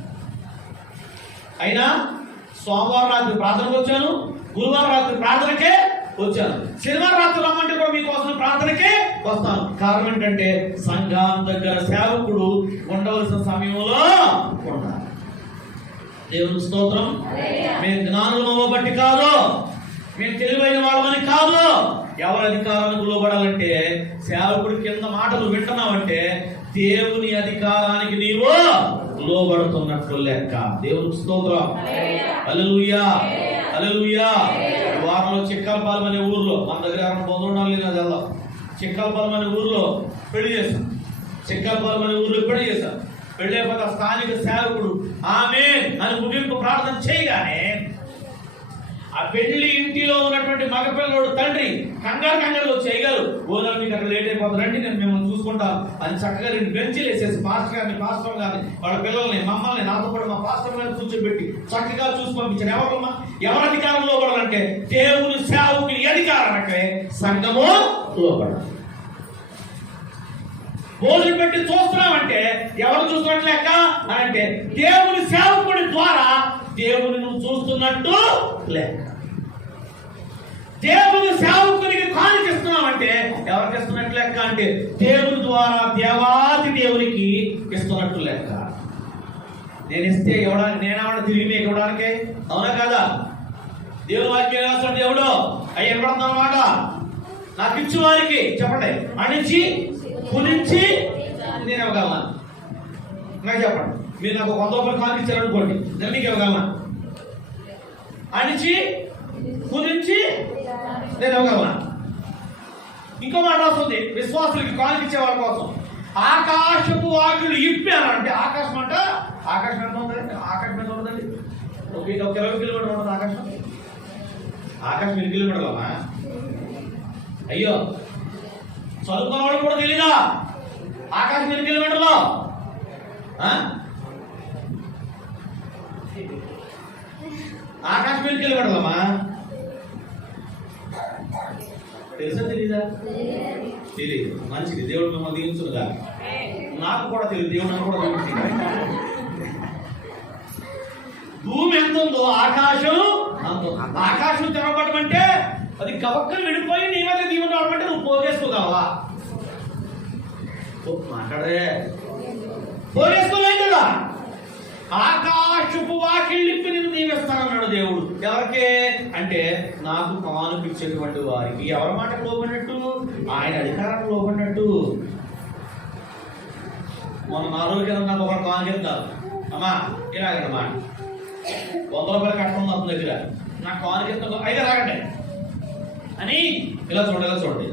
అయినా సోమవారం రాత్రి ప్రార్థనకు వచ్చాను, గురువారం రాత్రి ప్రార్థనకే వచ్చాను, శనివారం రాత్రి రమ్మంటే కూడా మీకోసం ప్రార్థనకే వస్తాను. కారణం ఏంటంటే సంఘం దగ్గర సేవకుడు ఉండవలసిన సమయంలో ఉండాలి. దేవుని స్తోత్రం. మేము జ్ఞానులమో బట్టి కాదు, మేము తెలివైన వాళ్ళమని కాదు, ఎవరి అధికారానికి లోబడాలంటే సేవకుడి కింద మాటలు వింటున్నావంటే దేవుని అధికారానికి నీవు లోబడుతున్నట్లు లెక్క. దేవునికి స్తోత్రం. హల్లెలూయా, హల్లెలూయా. వారంలో చిక్కలపాలెం అనే ఊర్లో, మన దగ్గర ఎవరైనా పొందడం లేదు అది వెళ్దాం. చిక్కలపాలెం అనే ఊర్లో పెళ్లి చేశాం. చిక్కలపాలెం అనే ఊర్లో పెళ్లి చేశాం. పెళ్లి అయిపోతే స్థానిక సేవకుడు ఆమేన్ అని ముగింపు ప్రార్థన చేయగానే ఆ పెళ్లి ఇంటిలో ఉన్నటువంటి మగపిల్లడు తండ్రి కంగారు వచ్చి అయ్యారు, ఓనా మీకు అక్కడ లేట్ అయిపోతుంది, రండి నేను మిమ్మల్ని చూసుకుంటాను అని చక్కగా రెండు బెంచీలు వేసేసి పాస్టర్ గారిని వాళ్ళ పిల్లల్ని మమ్మల్ని నాతో పాటు మా పాస్టర్ గారిని కూర్చోబెట్టి చక్కగా చూసి పంపించారు. ఎవరి అధికారంలో పడాలంటే దేవుని సేవకుని అధికారానికి సంఘము లోపడాలి. భోజనం పెట్టి చూస్తున్నామంటే ఎవరు చూస్తున్నట్లు లెక్క అని అంటే దేవుని సేవకుడి ద్వారా దేవుని నువ్వు చూస్తున్నట్టు లెక్క. దేవుని సేవకునికి కానుకిస్తున్నామంటే ఎవరికి ఇస్తున్నట్లు లెక్క అంటే దేవుని ద్వారా దేవాది దేవునికి ఇస్తున్నట్టు లెక్క. నేను ఇస్తే ఇవ్వడానికి, నేనేమన్నా తిరిగి మీకు ఇవ్వడానికి, అవునా కదా? దేవుని వాక్యం రాస్తాడు దేవుడు అయ్యి ఇవ్వడం అన్నమాట. నాకు ఇచ్చి వారికి చెప్పండి అణిచి పులించి నేను ఇవ్వగలనా? నాకు చెప్పండి. మీరు నాకు 100 రూపాయలు కానుక ఇచ్చారనుకోండి, నేను మీకు ఇవ్వగలనా? అణిచి పులించి నేను ఇవ్వగలనా? ఇంకో మాట వస్తుంది విశ్వాసులకి కానుక ఇచ్చే వాళ్ళ కోసం. ఆకాశపు వాకిలు ఇప్పానంటే ఆకాశం అంట, ఆకాశం ఎంత ఉందండి? ఆకాశం ఎంత ఉంటుందండి? ఒక 20 కిలోమీటర్ ఉంటుంది ఆకాశం. ఆకాశం 20 కిలోమీటర్లమ్మా. అయ్యో, చదువుకున్న వాళ్ళు కూడా తెలీదా ఆకాశం 20 కిలోమీటర్లు? ఆకాశం 20 కిలోమీటర్లమ్మా. తెలుసా తెలీదా? తెలియదు. మంచిది, దేవుడు మిమ్మల్ని దీవించుగా. నాకు కూడా తెలియదు, దేవుడు నాకు కూడా దీవించింది. భూమి ఎంత ఉందో ఆకాశం అంత. ఆకాశం తెరవబడడం అంటే అది గబక్కలు విడిపోయి నీ మీద దీవెన రావడం నువ్వు పోగేసుకోగలవా? మాట్లాడరే, పోగేసుకోలేదు కదా. ఆకాశపు వాకిళ్ళిప్పి నేను దీవిస్తానన్నాడు దేవుడు. ఎవరికే అంటే నాకు కానుకిచ్చేటువంటి వారికి. ఎవరి మాటకు లోబడినట్టు? ఆయన అధికారానికి లోబడినట్టు. మొన్న 4 రోజుల కింద నాకు ఒకరు కానుకెళ్తారు, అమ్మా ఇలాగమ్మా 100 రూపాయలు కట్టడం అతని దగ్గర, నాకు కానుకెళ్తాను అయితే రాగండి అని ఇలా చూడండి.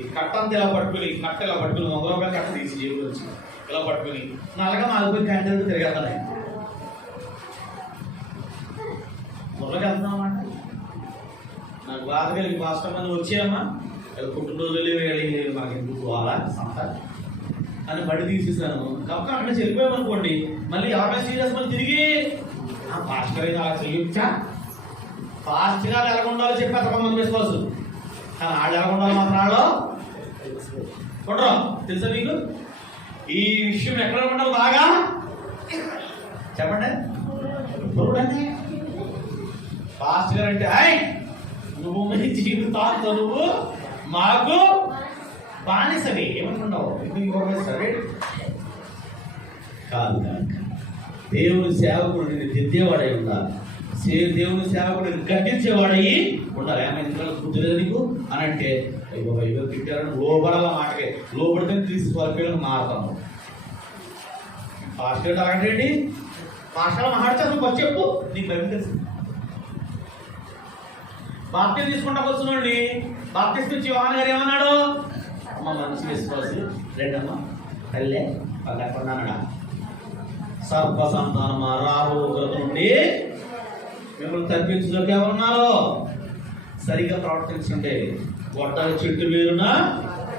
ఈ కట్టంతా ఇలా పట్టుకుని, కట్ట ఇలా పట్టుకుని 100 రూపాయలు కట్ట తీసి జేబులో నుంచి ఇలా పట్టుకుని నల్లగా 4 రూపాయలు క్యాంటీన్ తిరిగేస్తాను. ముర్రకి వెళ్తున్నామన్నమాట. నాకు బాధ కలిగి పాస్టర్ మంది వచ్చాయమ్మా, పుట్టినరోజులు మనకి ఎందుకు అలా సంత అని బడి తీసేసాను. కాబట్టి అక్కడ చెల్లిపోయామనుకోండి, మళ్ళీ 50 సీరియస్ మళ్ళీ తిరిగి పాస్టర్ అయితే అలా చెల్లించా. పాస్టర్ గారు ఎలా ఉండాలో చెప్పేస్తారు కొంతమంది విశ్వాసులు, కానీ వాళ్ళు ఎలా ఉండాలో మాత్రం వాళ్ళు ఉండరు. తెలుసా మీకు ఈ విషయం? ఎక్కడ ఉండాలి బాగా చెప్పండి. పురుడండి పాస్టర్ గారు అంటే నువ్వు మీ జీవితాంతో నువ్వు మాకు బానిసవి ఏమనుకున్నావు? సరే కాదు. దేవుని సేవకుడు నేను దిద్దేవాడై ఉండాలి. దేవుని సేవకుడు గడ్డించేవాడై ఉండాలి. ఏమైనా బుద్ధి లేదు నీకు అని అంటే ఇవ్వ తిట్టారని లోబడాల మాటకే. లోబడితే తీసుకోవాలి, పిల్లలు మారుతాము. పాస్టర్ అలాంటి పాస్టర్ మాట్లాడితే నువ్వు చెప్పు, నీకు భయం తెలుసు. బాప్తిజం తీసుకుంటా వస్తున్నాండి. బాప్తిజం ఇచ్చి యోహాను గారు ఏమన్నాడు? అమ్మ మంచి విశ్వాసి రెండమ్మ తల్లే పల్లెకొన్నాడా సర్ప సంతానమా రాబోతుల నుండి మిమ్మల్ని తప్పించడానికి ఎవరున్నారో సరిగా ప్రవర్తించండి. గొడ్డలి చెట్టు వేరున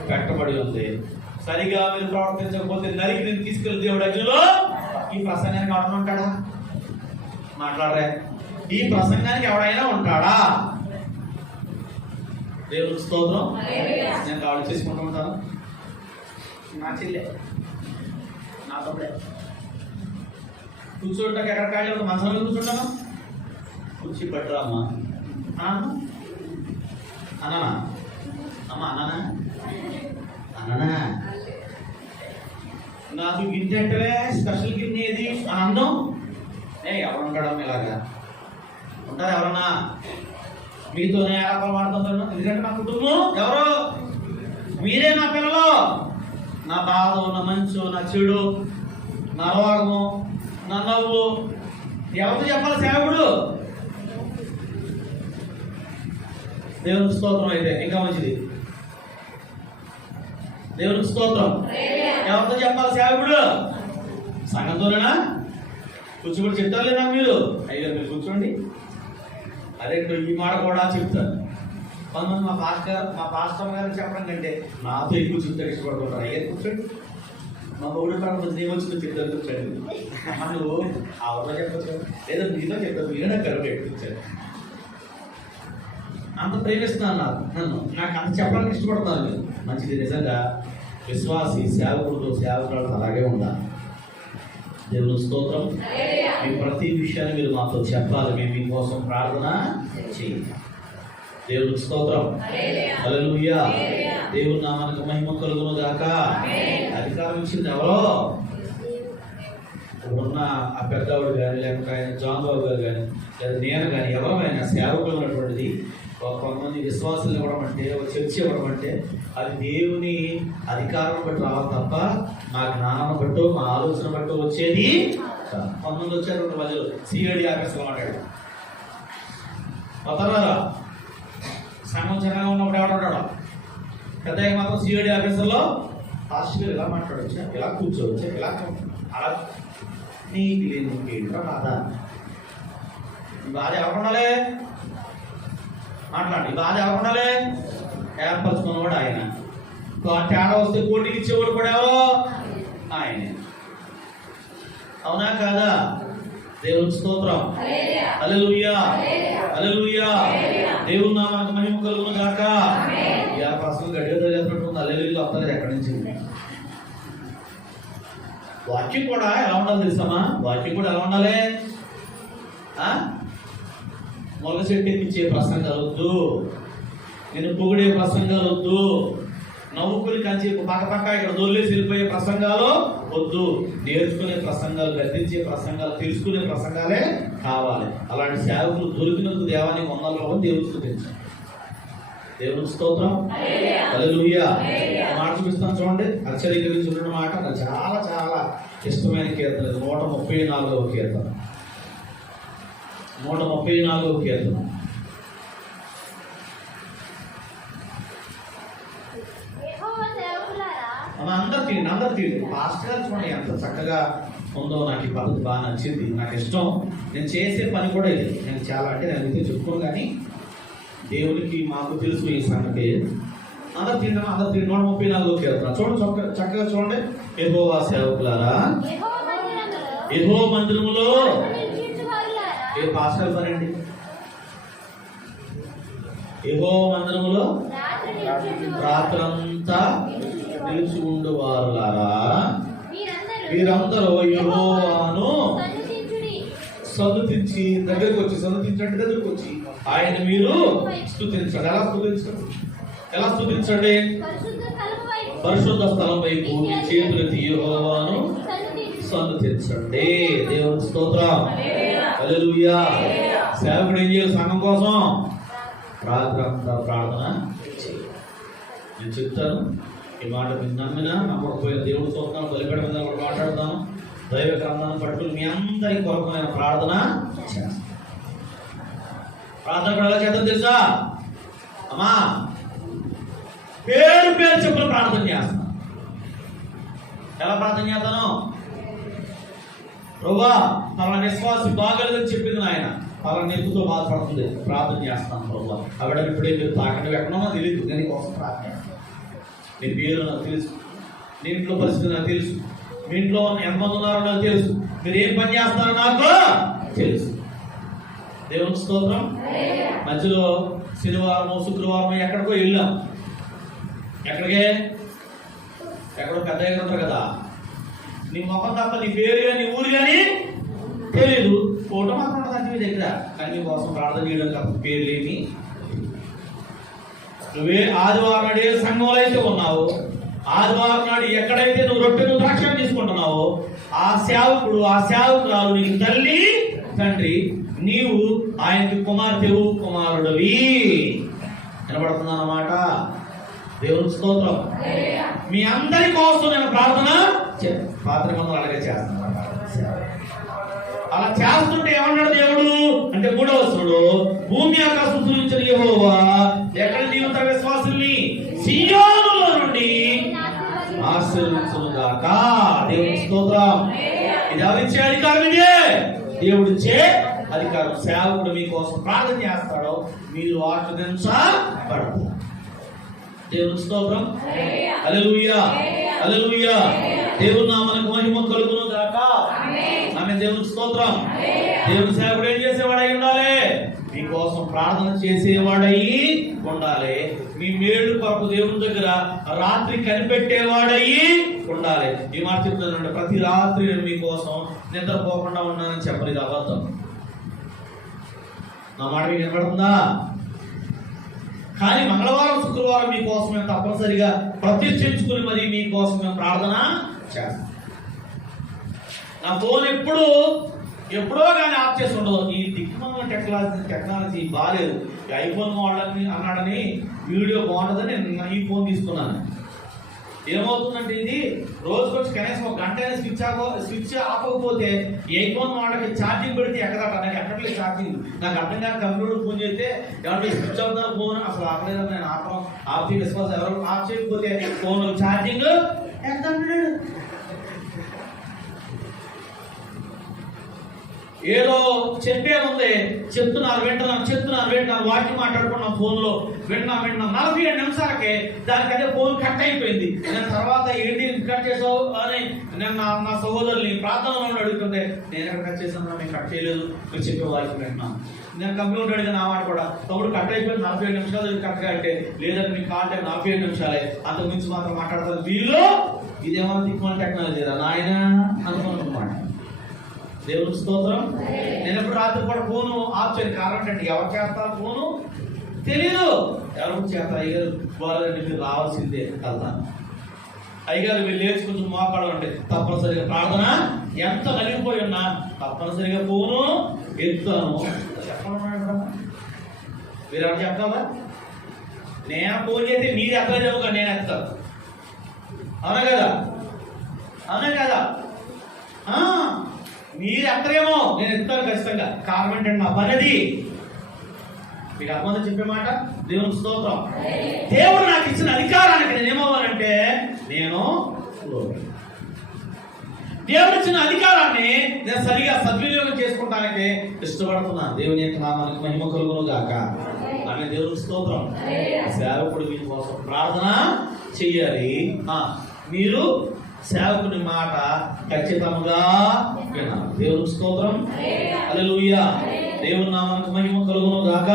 పెట్టబడి ఉంది. సరిగా మీరు ప్రవర్తించకపోతే నరికి నేను తీసుకెళ్ళి దేవుడు అగ్నిలో. ఈ ప్రసంగానికి ఎవడైనా ఉంటాడా? మాట్లాడరే. ఈ ప్రసంగానికి ఎవడైనా ఉంటాడా? దేవుడికి స్తోత్రం. నేను కావాలి చేసుకుంటూ నా చెల్లె నా తప్పుడే కూర్చోటానికి ఎక్కడ ఖాళీ ఉంది? మంచంలో కూర్చుంటాను. కూర్చి పట్టురా అమ్మా అన్నానా? అమ్మ అన్నానా? అన్నానా? నాకు గిన్నె అంటే స్పెషల్ గిన్నె ఏది అన్నం? ఎవరు ఉంటాడమ్మ ఇలాగా? ఉంటారా ఎవరన్నా? మీతోనే ఆరాపాలు మాడుతుంటాను. ఎందుకంటే నా కుటుంబం ఎవరు? మీరే నా పిల్లలు. నా బాధ, నా మంచు, నా చెడు, నా రోగము, నా నవ్వు ఎవరితో చెప్పాలి సేవకుడు? దేవునికి స్తోత్రం. అయితే ఇంకా మంచిది. దేవునికి స్తోత్రం. ఎవరితో చెప్పాలి సేవకుడు? సంఘంతోనేనా? కూర్చోబడి చెప్తారులే నాకు మీరు. అయ్యారు మీరు కూర్చోండి. అదే ఈ మాట కూడా చెప్తాను. కొంతమంది మా పాస్టర్ గారు చెప్పడం కంటే నాతో ఎక్కువ చెప్తారు, ఇష్టపడుతుంటారు. అయ్యారు కూర్చోండి. మా ఊరి ప్రాంతం ఏమొచ్చిందో చెప్తారు, కూర్చోండి. నువ్వు ఆవిడలో చెప్పచ్చు, లేదా మీతో చెప్తారు. మీరే నాకు కరువు పెట్టించారు. అంత ప్రేమిస్తున్నాను నన్ను, నాకు అంత చెప్పడానికి ఇష్టపడుతున్నాను మీరు. మంచిది. నిజంగా విశ్వాసి సేవకుడు సేవకురాలు అలాగే ఉండాలి. దేవుని స్తోత్రం. మీ ప్రతి విషయాన్ని మీరు మాతో చెప్పాలి. మేము మీకోసం ప్రార్థన చేయాలి. దేవుని స్తోత్రం. హల్లెలూయా. దేవుని నామానికి మహిమ కలుగును గాక. అధికారం ఇచ్చింది ఎవరో? ఉన్న ఆ పెద్దవాడు కానీ, లేకపోతే ఆయన జాన్ బాబు గారు కానీ, లేదా నేను కానీ, ఎవరైనా సేవకులు ఉన్నటువంటిది కొంతమంది విశ్వాసాలు ఇవ్వడం అంటే, ఒక చర్చ ఇవ్వడం అంటే అది దేవుని అధికారం బట్టి రావాలి తప్ప నా జ్ఞానం బట్టో మా ఆలోచన బట్టో వచ్చేది. కొంతమంది వచ్చారు వాళ్ళు సిఐడి ఆఫీసులో మాట్లాడారు. కొత్తరా సంఘం చిన్నగా ఉన్నప్పుడు ఎవడుంటాడు? పెద్దగా మాత్రం సిఐడి ఆఫీసులో పాస్టర్ ఇలా మాట్లాడవచ్చా, ఇలా కూర్చోవచ్చా, ఇలా అలా నీకు లేదు ఏంటో బాధ. ఈ బాధ ఎవరు ఉండాలి? మాట్లాడి. బాధ ఎవరు ఉండాలి? ఏర్పరచుకున్నవాడు ఆయన. తేడా వస్తే పోటీకి ఇచ్చేవాడు కూడా ఎవరో ఆయన. అవునా కాదా? దేవుని స్తోత్రం. హల్లెలూయా. హల్లెలూయా. దేవుని నామానికి మహిమ కలుగును గాక. యా ప్రశ్న గడిగా చదివేటట్టుంది. హల్లెలూయా వస్తలేదు ఎక్కడి నుంచి. వాక్యం కూడా ఎలా ఉండాలి తెలుసామా? వాక్యం కూడా ఎలా ఉండాలి? మొలక చెట్టు ఎక్కించే ప్రసంగాలు వద్దు, నేను పొగిడే ప్రసంగాలు వద్దు, నవ్వుకుని కంచి పక్క ఇక్కడ దొల్లేసి వెళ్ళిపోయే ప్రసంగాలు వద్దు. నేర్చుకునే ప్రసంగాలు, గద్దించే ప్రసంగాలు, తెలుసుకునే ప్రసంగాలే కావాలి. అలాంటి సేవకులు దొరికినందుకు దేవానికి వందలలో దేవుని స్తుతించాలి. దేవుని స్తోత్రం. హల్లెలూయా. మాట చూపిస్తాను చూడండి. అక్షరీకరించుకున్న మాట నాకు చాలా చాలా ఇష్టమైన కీర్తన. 134వ కీర్తన. 134వ కీర్తన. అందరు తీయండి. పాస్టర్ గారు చూడండి ఎంత చక్కగా ఉందో. నాకు ఈ పద్ధతి బాగా నచ్చింది, నాకు ఇష్టం. నేను చేసే పని కూడా ఇది. నేను చాలా అంటే నేను అయితే చెప్పుకోను, కానీ దేవునికి మాకు తెలుసు ఈ సంగతి. అందరు తీయండి. 134వ కీర్తన చూడండి. చక్కగా చూడండి. యెహోవా సేవకులారా, యెహోవా మందిరములో ఏ పాస్టర్ పనండి? యెహోవా మందిరములో రాత్రంతా నిలిచి ఉండువారులారా, వీరందరూ యెహోవాను సన్నుతించి దగ్గరకు వచ్చి ఆయన మీరు స్తుతించండి. ఎలా స్తుతించండి? పరిశుద్ధ స్థలం వైపు మీ చేతులెత్తి యెహోవాను సన్నుతించండి. దేవుని స్తోత్రం. హల్లెలూయా. సేవకుడు ఏం చేయాలి? సంఘం కోసం రాత్రంతా ప్రార్థన చేయాలి. నేను చెప్తాను, ఈ మాట మీరు నమ్మినా నమ్మకపోయిన దేవుడి స్తోత్రం బలిపడి మీద కూడా మాట్లాడతాను. దైవ గ్రంథాన్ని పట్టుకుని మీ అందరి కొరకు నేను ప్రార్థన చేస్తాను. ప్రార్థన కూడా ఎలా చేద్దాం తెలుసా అమ్మా? పేరు చెప్పులు ప్రార్థన చేస్తాను. ఎలా ప్రార్థన చేస్తాను? ప్రభువా పలానా విశ్వాసి బాగలేదని చెప్పింది ఆయన, పలానా నొప్పితో బాధపడుతుంది, ప్రార్థన చేస్తాను ప్రభువా. ఆవిడ ఇప్పుడే మీరు తాకండి ఎక్కడన్నా తెలియదు, నేను కోసం ప్రార్థన చేస్తాను. నీ పేరు నాకు తెలుసు, నీ ఇంట్లో పరిస్థితి నాకు తెలుసు, మీ ఇంట్లో ఎంతమంది ఉన్నారో నాకు తెలుసు, మీరు ఏం పని చేస్తారో నాకు తెలుసు. దేవుని స్తోత్రం. మధ్యలో శనివారం శుక్రవారం ఎక్కడికో వెళ్ళాం. ఎక్కడో పెద్ద ఉంటారు కదా, నీ ముఖం తప్ప నీ పేరు కానీ ఊరు కానీ తెలియదు. ఫోటో మాత్రం ఉంటుంది మీ దగ్గర, కానీ నీ కోసం ప్రార్థన చేయడం తప్ప పేరు లేని. నువ్వే ఆదివారం నాడు ఏ సంఘంలో అయితే ఉన్నావు, ఆదివారం నాడు ఎక్కడైతే నువ్వు రొట్టెను ద్రాక్ష తీసుకుంటున్నావో ఆ సేవకుడు ఆ సేవకురాలు నీకు తల్లి తండ్రి, నీవు ఆయనకి కుమార్తెవు, కుమారుడవి. వినబడుతుంది అన్నమాట. దేవుని స్తోత్రం. మీ అందరి కోసం నేను ప్రార్థన పాత్ర మందులు అలాగే చేస్తున్నాను. అలా చేస్తుంటే ఏమన్నాడు దేవుడు అంటే 3వ వచనంలో, భూమి ఆకాశం సృజించిన యెహోవా ఎక్కడ నీవు తన విశ్వాసుల్ని సియోనులో నుండి ఆశీర్వదించునుగాక. దేవుని స్తోత్రం. ఇది ఎవరిచ్చే అధికారం? ఇదే దేవుడిచ్చే అధికారం. సేవకుడు మీకోసం ప్రార్థన చేస్తాడో మీరు ఆశీర్వదించబడతారు. దేవుని స్తోత్రం. హల్లెలూయా, హల్లెలూయా. దేవుని నామమునకు మహిమ కలుగును గాక. ఆమె దేవుని స్తోత్రం. దేవుని సేవకుడు ఏం చేసేవాడై ఉండాలి? మీకోసం ప్రార్థన చేసేవాడై ఉండాలి. మీ మేలు కొరకు దేవుని దగ్గర రాత్రి కనిపెట్టేవాడై ఉండాలి. ఈ మాట చెప్తున్నానంటే, ప్రతి రాత్రి నేను మీకోసం నిద్రపోకుండా ఉన్నానని చెప్పలేదు, అబద్ధం. నా మాట మీకు వినపడుతుందా? కానీ మంగళవారం, శుక్రవారం మీకోసం మేము తప్పనిసరిగా ప్రతిష్ఠించుకుని మరి మీకోసం మేము ప్రార్థన చేస్తాం. నా ఫోన్ ఎప్పుడో కానీ ఆఫ్ చేసి ఉండదు. ఈ దిక్కుమన్న టెక్నాలజీ బాగాలేదు. ఐఫోన్ వాడాలని అన్నాడని వీడియో బాగుంటుందని నేను ఈ ఫోన్ తీసుకున్నాను. ఏమవుతుందంటే, ఇది రోజుకొచ్చి కనీసం ఒక గంట స్విచ్ ఆపకపోతే ఈ ఐఫోన్ వాళ్ళకి ఛార్జింగ్ పెడితే ఎక్కడట, నాకు ఎక్కడలేదు ఛార్జింగ్. నాకు అర్థం కాక కంప్యూటర్ ఫోన్ చేస్తే ఎవరికి స్విచ్ అవుతున్నారు ఫోన్ అసలు ఆపలేదని నేను ఆపి విశ్వాసం ఎవరు ఆఫ్ చేయకపోతే ఫోన్ ఛార్జింగ్ ఎక్కడ ఏదో చెప్పేది చెప్తున్నారు వింటున్నాను వాక్యం మాట్లాడుకున్నాం ఫోన్లో వింటున్నాం 47 నిమిషాలకే దానికి అదే ఫోన్ కట్ అయిపోయింది. నేను తర్వాత ఏంటి కట్ చేసావు అని నేను నా సహోదరుని ప్రార్థనలో అడుగుతుంటే, నేను ఎక్కడ కట్ చేశాను, నేను కట్ చేయలేదు, మీరు చెప్పే వాక్యం వింటున్నాను. నేను కంప్యూటర్ అడిగిన నా మాట కూడా తప్పుడు కట్ అయిపోయింది 47 నిమిషాలు కరెక్ట్గా అంటే, లేదంటే మీకు కాల్ టైం 47 నిమిషాలే, అంతకు మించి మాత్రం మాట్లాడతాను. వీళ్ళు ఇదేమన్నా దిక్కుమల టెక్నాలజీ నాయన అనుకున్నమాట. దేవుని స్తోత్రం. నేను ఎప్పుడు రాత్రి కూడా ఫోను ఆఫ్ చేయను. కారణం ఏంటంటే, ఎవరు చేస్తారు ఫోను తెలీదు, ఎవరు చేస్తారు. అయ్యగారు వాళ్ళంటే మీరు రావాల్సిందే కదా. అయ్యగారు మీరు లేచి కొంచెం మోకాడు అంటే తప్పనిసరిగా ప్రార్థన, ఎంత నలిగిపోయి ఉన్నా తప్పనిసరిగా ఫోను ఎత్తాను. చెప్పడం మీరు ఎవరు చెప్తారా? నేను ఫోన్ చేస్తే మీరు ఎత్తలేదేమో కానీ నేను ఎత్తాను. అవునా కదా? మీరు ఎత్తరేమో, నేను ఎత్తాను ఖచ్చితంగా. కారణం ఏంటంటే నా పనిది. మీకు అర్థమంతా చెప్పే మాట. దేవునికి స్తోత్రం. దేవుడు నాకు ఇచ్చిన అధికారానికి నేను ఏమవ్వాలంటే, నేను దేవుడు ఇచ్చిన అధికారాన్ని నేను సరిగా సద్వినియోగం చేసుకుంటానికి ఇష్టపడుతున్నాను. దేవుని యొక్క నామానికి మహిమ కలుగును గాక. ఆమె దేవునికి స్తోత్రం. సేవకుడు మీ కోసం ప్రార్థన చెయ్యాలి. మీరు సేవకుని మాట ఖచ్చితంగా వినాలి. దేవునికి స్తోత్రం. హల్లెలూయా. దేవుని నామానికి మహిమ కలుగును గాక.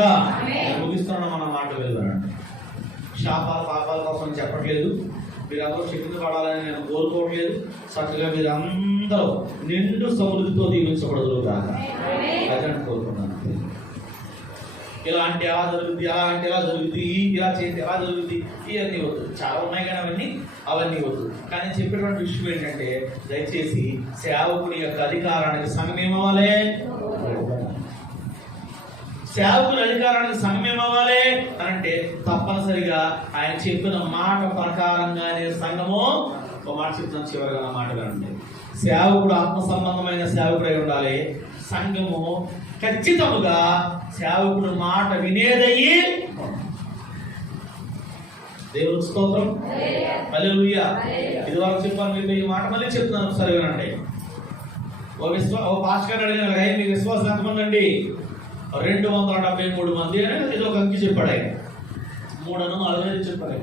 ముగిస్తున్నాను మన మాట వెళ్ళాలండి. పాపాల కోసం చెప్పట్లేదు. మీరందరూ శక్తి పడాలని నేను కోరుకోవట్లేదు. చక్కగా మీరందరూ నిండు సమృద్ధితో దీవించబడదు కాక అదని కోరుకున్నాను. ఇలాంటి ఎలా జరుగుద్ది, ఎలా జరుగుద్ది, ఇలా చేస్తే ఎలా జరుగుద్ది, ఇవన్నీ వద్దు. చాలా ఉన్నాయి కానీ అవన్నీ వద్దు. కానీ చెప్పేటువంటి విషయం ఏంటంటే, దయచేసి సేవకుని యొక్క అధికారానికి సంఘం ఏమవ్వాలి? సేవకుని అధికారానికి సంఘం ఏమవ్వాలి అని అంటే, తప్పనిసరిగా ఆయన చెప్పిన మాట ప్రకారంగానే సంఘము. ఒక మాట చెప్తాను చివరిగా నా మాట వినండి. సేవకుడు ఆత్మ సంబంధమైన సేవకుడై ఉండాలి. సంఘము ఖచ్చితముగా సేవకుడు మాట వినేదయ్యి. దేవునికి స్తోత్రం. హల్లెలూయా. ఇదివరకు చెప్పాను మీకు ఈ మాట, మళ్ళీ చెప్తున్నాను ఒకసారి వినండి. ఓ పాస్టర్ గారు అడిగిన, మీ విశ్వాసం ఎంతమంది అండి? 273 మంది అని ఏదో ఒక అంకి చెప్పాడు ఆయన. 345 చెప్పాడు.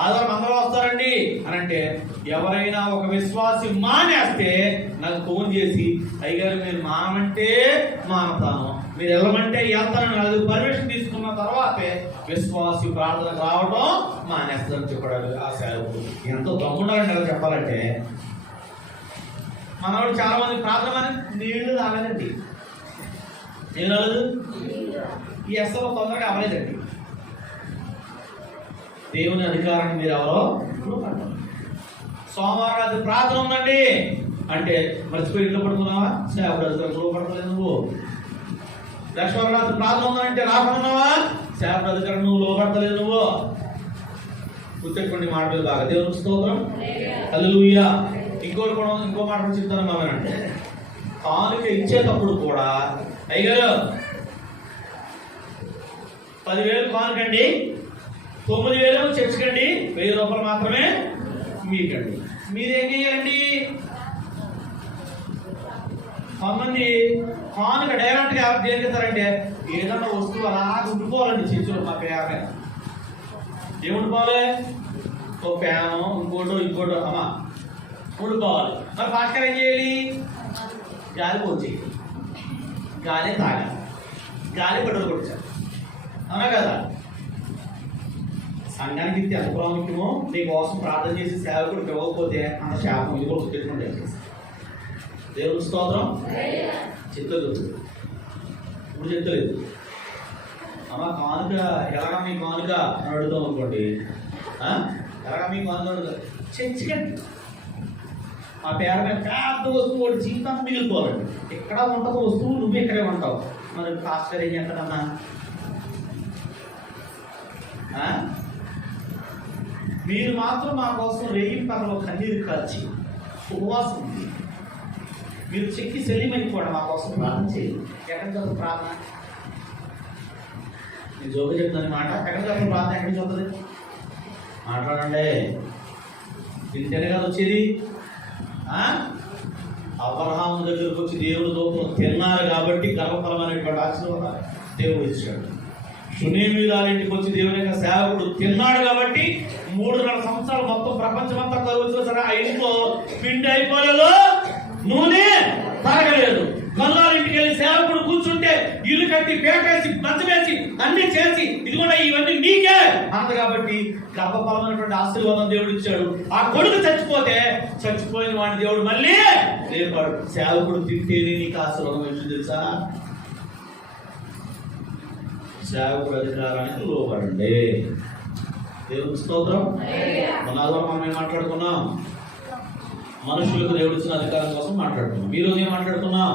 ఆధారం అందరూ వస్తారండి అని అంటే, ఎవరైనా ఒక విశ్వాసి మానేస్తే నాకు ఫోన్ చేసి, అయ్యగారు మీరు మానమంటే మానతాను, మీరు వెళ్ళమంటే వెళ్తానని అది పర్మిషన్ తీసుకున్న తర్వాతే విశ్వాసి ప్రార్థనకు రావడం మానేస్తారని చెప్పాడు ఆ సేవకుడు. ఎంతో దమ్ముండాలండి అలా చెప్పాలంటే. మనవాడు చాలా మంది ప్రార్థన నీళ్లు తాగదండి. ఏం రాలేదు, ఈ అసలు తొందరగా అవ్వలేదండి. దేవుని అధికారాన్ని మీరు ఎవరో సోమవారం రాత్రి ప్రార్థన ఉందండి అంటే మర్చిపోయి ఇంట్లో పడుకున్నావా? సేవకుడు అధికారం లోపడతలేదు నువ్వు. లక్ష్మణరాత్రి ప్రార్థన ఉందంటే రాకున్నావా? సేవకుడు అధికారం నువ్వు లోపడతలేదు నువ్వు. గుర్తెట్టుకోండి మాట మీద బాగా. దేవునికి స్తోత్రం, హల్లెలూయా. ఇంకో మాట చెప్తాను మామేనంటే, కానుక ఇచ్చేటప్పుడు కూడా అయ్యగారు 10,000 కానుకండి, 9,000 చర్చకండి, 1,000 రూపాయలు మాత్రమే మీకండి. మీరేం చేయాలండి? కొంతమంది కానుక డైరెక్ట్ గా ఏం చేస్తారంటే ఏదన్నా వస్తువు అలా ఉండిపోవాలండి చర్చలో. మా పేరు ఏముండిపోవాలి? ఒక ఫ్యాను, ఇంకోటో అమ్మా ఉండిపోవాలి. మరి పాస్టర్ ఏం చేయాలి? గాలి పోచి, గాలి తాగాలి, గాలి బట్టలు కొట్టాలి, అవునా కదా? సంఘానికి ఇది ఎంత ప్రాముఖ్యమో నీ కోసం ప్రార్థన చేసి సేవకుడు ఇవ్వకపోతే అంత శాపం ఇది కూడా పెట్టుకుంటే దేవుని స్తోత్రం. చెప్తలేదు, ఇప్పుడు చెప్తలేదు. అమ్మ కానుక ఎలాగా మీ కానుక అని అడుగుతాం అనుకోండి, ఎలాగా మీ కానుక చర్చకండి. ఆ పేర మీద పెద్ద వస్తువు ఒకటి జీవితం మిగిలిపోవాలండి. ఎక్కడ ఉంటుందో వస్తువు, నువ్వు ఇక్కడే ఉంటావు. మరి పాస్టర్ ఏం చేస్తాడన్నా? మీరు మాత్రం మా కోసం రేయి పగలో కన్నీరు కాల్చి ఉపవాసం ఉంది, మీరు చెక్కి సెల్లిమైపోవడం మా కోసం ప్రార్థన చేయాలి. ఎక్కడ చదువు ప్రార్థన? నేను జోగా చెప్తాను మాట. ఎక్కడ చదువు ప్రార్థన? ఎక్కడికి చదువుతుంది? మాట్లాడండి. తింటేనే కదా వచ్చేది. అబ్రహాము దగ్గరకు వచ్చి దేవుడు దూతలు తిన్నారు కాబట్టి గర్వఫలమైనటువంటి ఆశీర్వాదాలు దేవుడు ఇచ్చాడు. సునేమిరాలింటికి వచ్చి దేవుని యొక్క సేవకుడు తిన్నాడు కాబట్టి 3.5 సంవత్సరాలు మొత్తం ప్రపంచమంతా కలుగుతుంది సరే ఆ ఇంట్లో పిండి అయిపోలేదు, నూనె తాగలేదు. కల్లారింటికి వెళ్ళి సేవకుడు కూర్చుంటే ఇల్లు కట్టి పేటేసి మంచమేసి అన్ని చేసి ఇది కూడా ఇవన్నీ నీకే అంత కాబట్టి గర్భఫలమైనటువంటి ఆశీర్వాదం దేవుడు ఇచ్చాడు. ఆ కొడుకు చచ్చిపోతే చచ్చిపోయిన వాడిని దేవుడు మళ్ళీ లేపాడు. సేవకుడు తింటేనే నీకు ఆశీర్వాదం వచ్చింది తెలుసా? సేవకుడు అధికారానికి లోబడండి. దేవుని స్తోత్రం. మొన్న మనం ఏం మాట్లాడుకున్నాం? మనుషులకు దేవుడు ఇచ్చిన అధికారం కోసం మాట్లాడుకున్నాం. ఈ రోజు ఏం మాట్లాడుకున్నాం?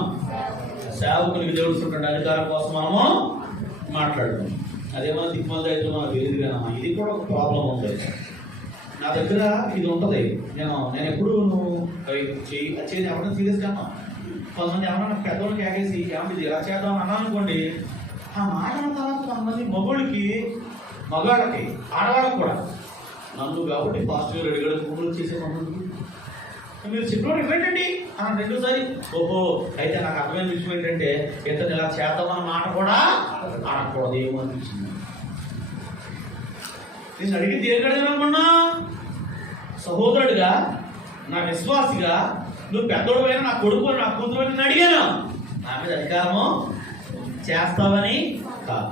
సేవకునికి దేవుడు ఇచ్చినటువంటి అధికారం కోసం మనము మాట్లాడుకున్నాం. అదేమన్నా దిక్కుమల్ అయితే మనకు తెలియదు కానీ ఇది కూడా ఒక ప్రాబ్లం ఉంది. నా దగ్గర ఇది ఉంటుంది. నేను ఎప్పుడు నువ్వు చేయి ఎవరైనా సీరియస్గా అన్నా, కొంతమంది ఎవరైనా పెద్దోళ్ళకి ఆగేసి ఏమంటే ఇలా చేద్దాం అన్నా అనుకోండి, ఆ మాట తర్వాత కొంతమంది మగాళ్ళకి ఆడవాళ్ళకి కూడా నన్ను కాబట్టి ఫాస్ట్ అడిగాడు గుంపులు చేసే కొంతమంది మీరు చెప్పినప్పుడు ఇవ్వండి అని 2సారి ఓహో అయితే నాకు అర్థమైన విషయం ఏంటంటే ఇతను ఇలా చేద్దామన్న మాట కూడా ఆడకూడదు ఏమో అనిపించింది. నేను అడిగింది ఏం అడిగాననుకున్నా? సహోదరుడిగా, నా విశ్వాసిగా, నువ్వు పెద్దోడు అయినా నా కొడుకు నా కూతురు అని నేను అడిగాను. నా మీద అధికారము చేస్తావని కాదు.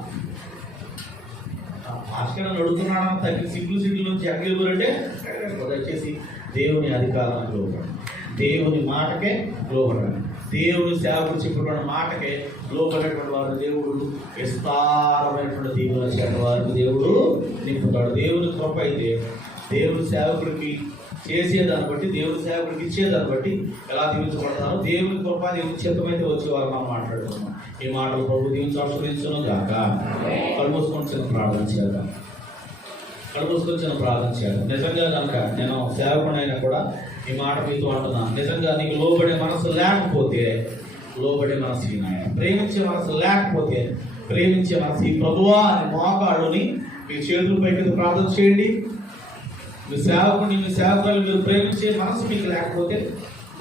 భాస్కర్ అడుగుతున్నాడని తగ్గి సిగ్గుల నుంచి ఎక్కగలుగురంటే దయచేసి దేవుని అధికారానికి లోపడండి, దేవుని మాటకే లోపడండి, దేవుని సేవకు చెప్పిన మాటకే లోపడేటువంటి వారు దేవుడు విస్తారమైనటువంటి దీవుల చేత వారికి దేవుడు నింపుతాడు. దేవుని కృప అయితే దేవుని సేవకుడికి చేసేదాన్ని బట్టి, దేవుని సేవకుడికి ఇచ్చేదాన్ని బట్టి ఎలా దీవించబడతారో దేవుని కృప దేవుని చిత్తమైతే వచ్చేవారు మనం మాట్లాడుతున్నాం. ఈ మాటలు ప్రభు దీవించి ఆశీర్వదించును గాక. కలుమూసుకొని చిన్న ప్రార్థన చేద్దాం. నిజంగా కనుక నేను సేవకుడైనా కూడా ఈ మాట మీతో అంటున్నాను. నిజంగా నీకు లోబడే మనసు లేకపోతే, లోబడే మనసు ఈ నాయన, ప్రేమించే మనసు లేకపోతే, ప్రేమించే మనసు ఈ ప్రభువా అని మోకాళ్ళుని మీ చేతుల పైకి ప్రార్థన చేయండి. మీ సేవకుని, మీ సేవకులు మీరు ప్రేమించే మనసు మీకు లేకపోతే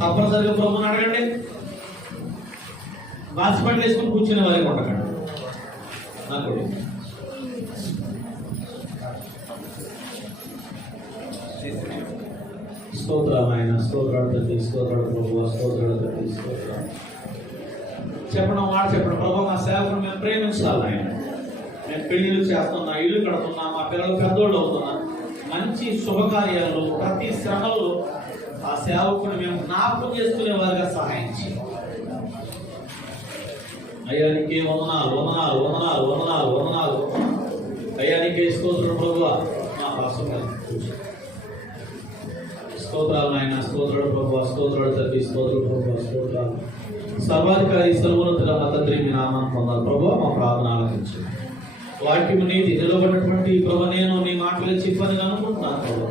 తప్పనిసరిగా ప్రభుని అడగండి. బాసిపడి వేసుకుని కూర్చునే వారికి ఉండకండి. నాకు స్తోత్రం ఆయన, స్తోత్రాలు ప్రతి, స్తోత్రాలు ప్రభు, స్తోత్రాలు ప్రతి, స్తోత్రాలు. చెప్పడం మాట చెప్పడం ప్రభు, మా సేవకుని మేము ప్రేమించాలి ఆయన. నేను పెళ్లిళ్ళు చేస్తున్నా, ఇల్లు కడుతున్నా, మా పిల్లలు పెద్దోళ్ళు అవుతున్నా, మంచి శుభకార్యాలు ప్రతి శ్రమలు ఆ సేవకుని మేము జ్ఞాపకం చేసుకునే వారిగా సహాయం చేయాలి. అయ్యా నీకే వందనాలు, వందనాలు, వందనాలు, వందనాలు, వందనాలు. అయ్యా నీకే స్తోత్రం ప్రభు. మా భాష స్తోత్రాలు నాయన, స్తోత్రాలు ప్రభు, స్తోత్రాలు తండ్రి, స్తోత్రాలు ప్రభు, స్తోత్రాలు. సర్వాధికారి సర్వోన్నతుల మా తండ్రి మీ నామాన్ని పొందాలి ప్రభు. మా ప్రార్థన ఆలకించండి. వాక్యము నీతి నిలబడినటువంటి ప్రభు, నేను నీ మాటలు చెప్పని అనుకుంటున్నాను ప్రభు.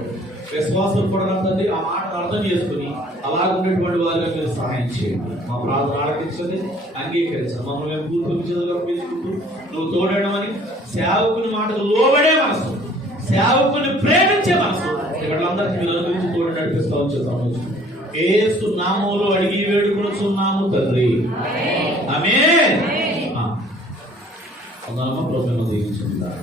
విశ్వాసం కూడా తండ్రి ఆ మాటను అర్థం చేసుకుని అలా ఉన్నటువంటి వారిగా మీరు సహాయం చేయండి. మా ప్రార్థన ఆలకించండి, అంగీకరించండి. మమ్మల్ని మేము పూర్తిగా పెంచుకుంటూ నువ్వు తోడేయడమని సేవకుని మాటకు లోబడే మనసు, సేవకుని ప్రేమించే మనసు ఇక్కడందరికీ మీరు అనుభవించి తోడు నడిపిస్తూ వచ్చేస్తాము. యేసు నామములో అడిగి వేడుకొనుచున్నాము తండ్రి, ఆమేన్. వందనమ్మ ప్రభువును దీవించుకుందాం.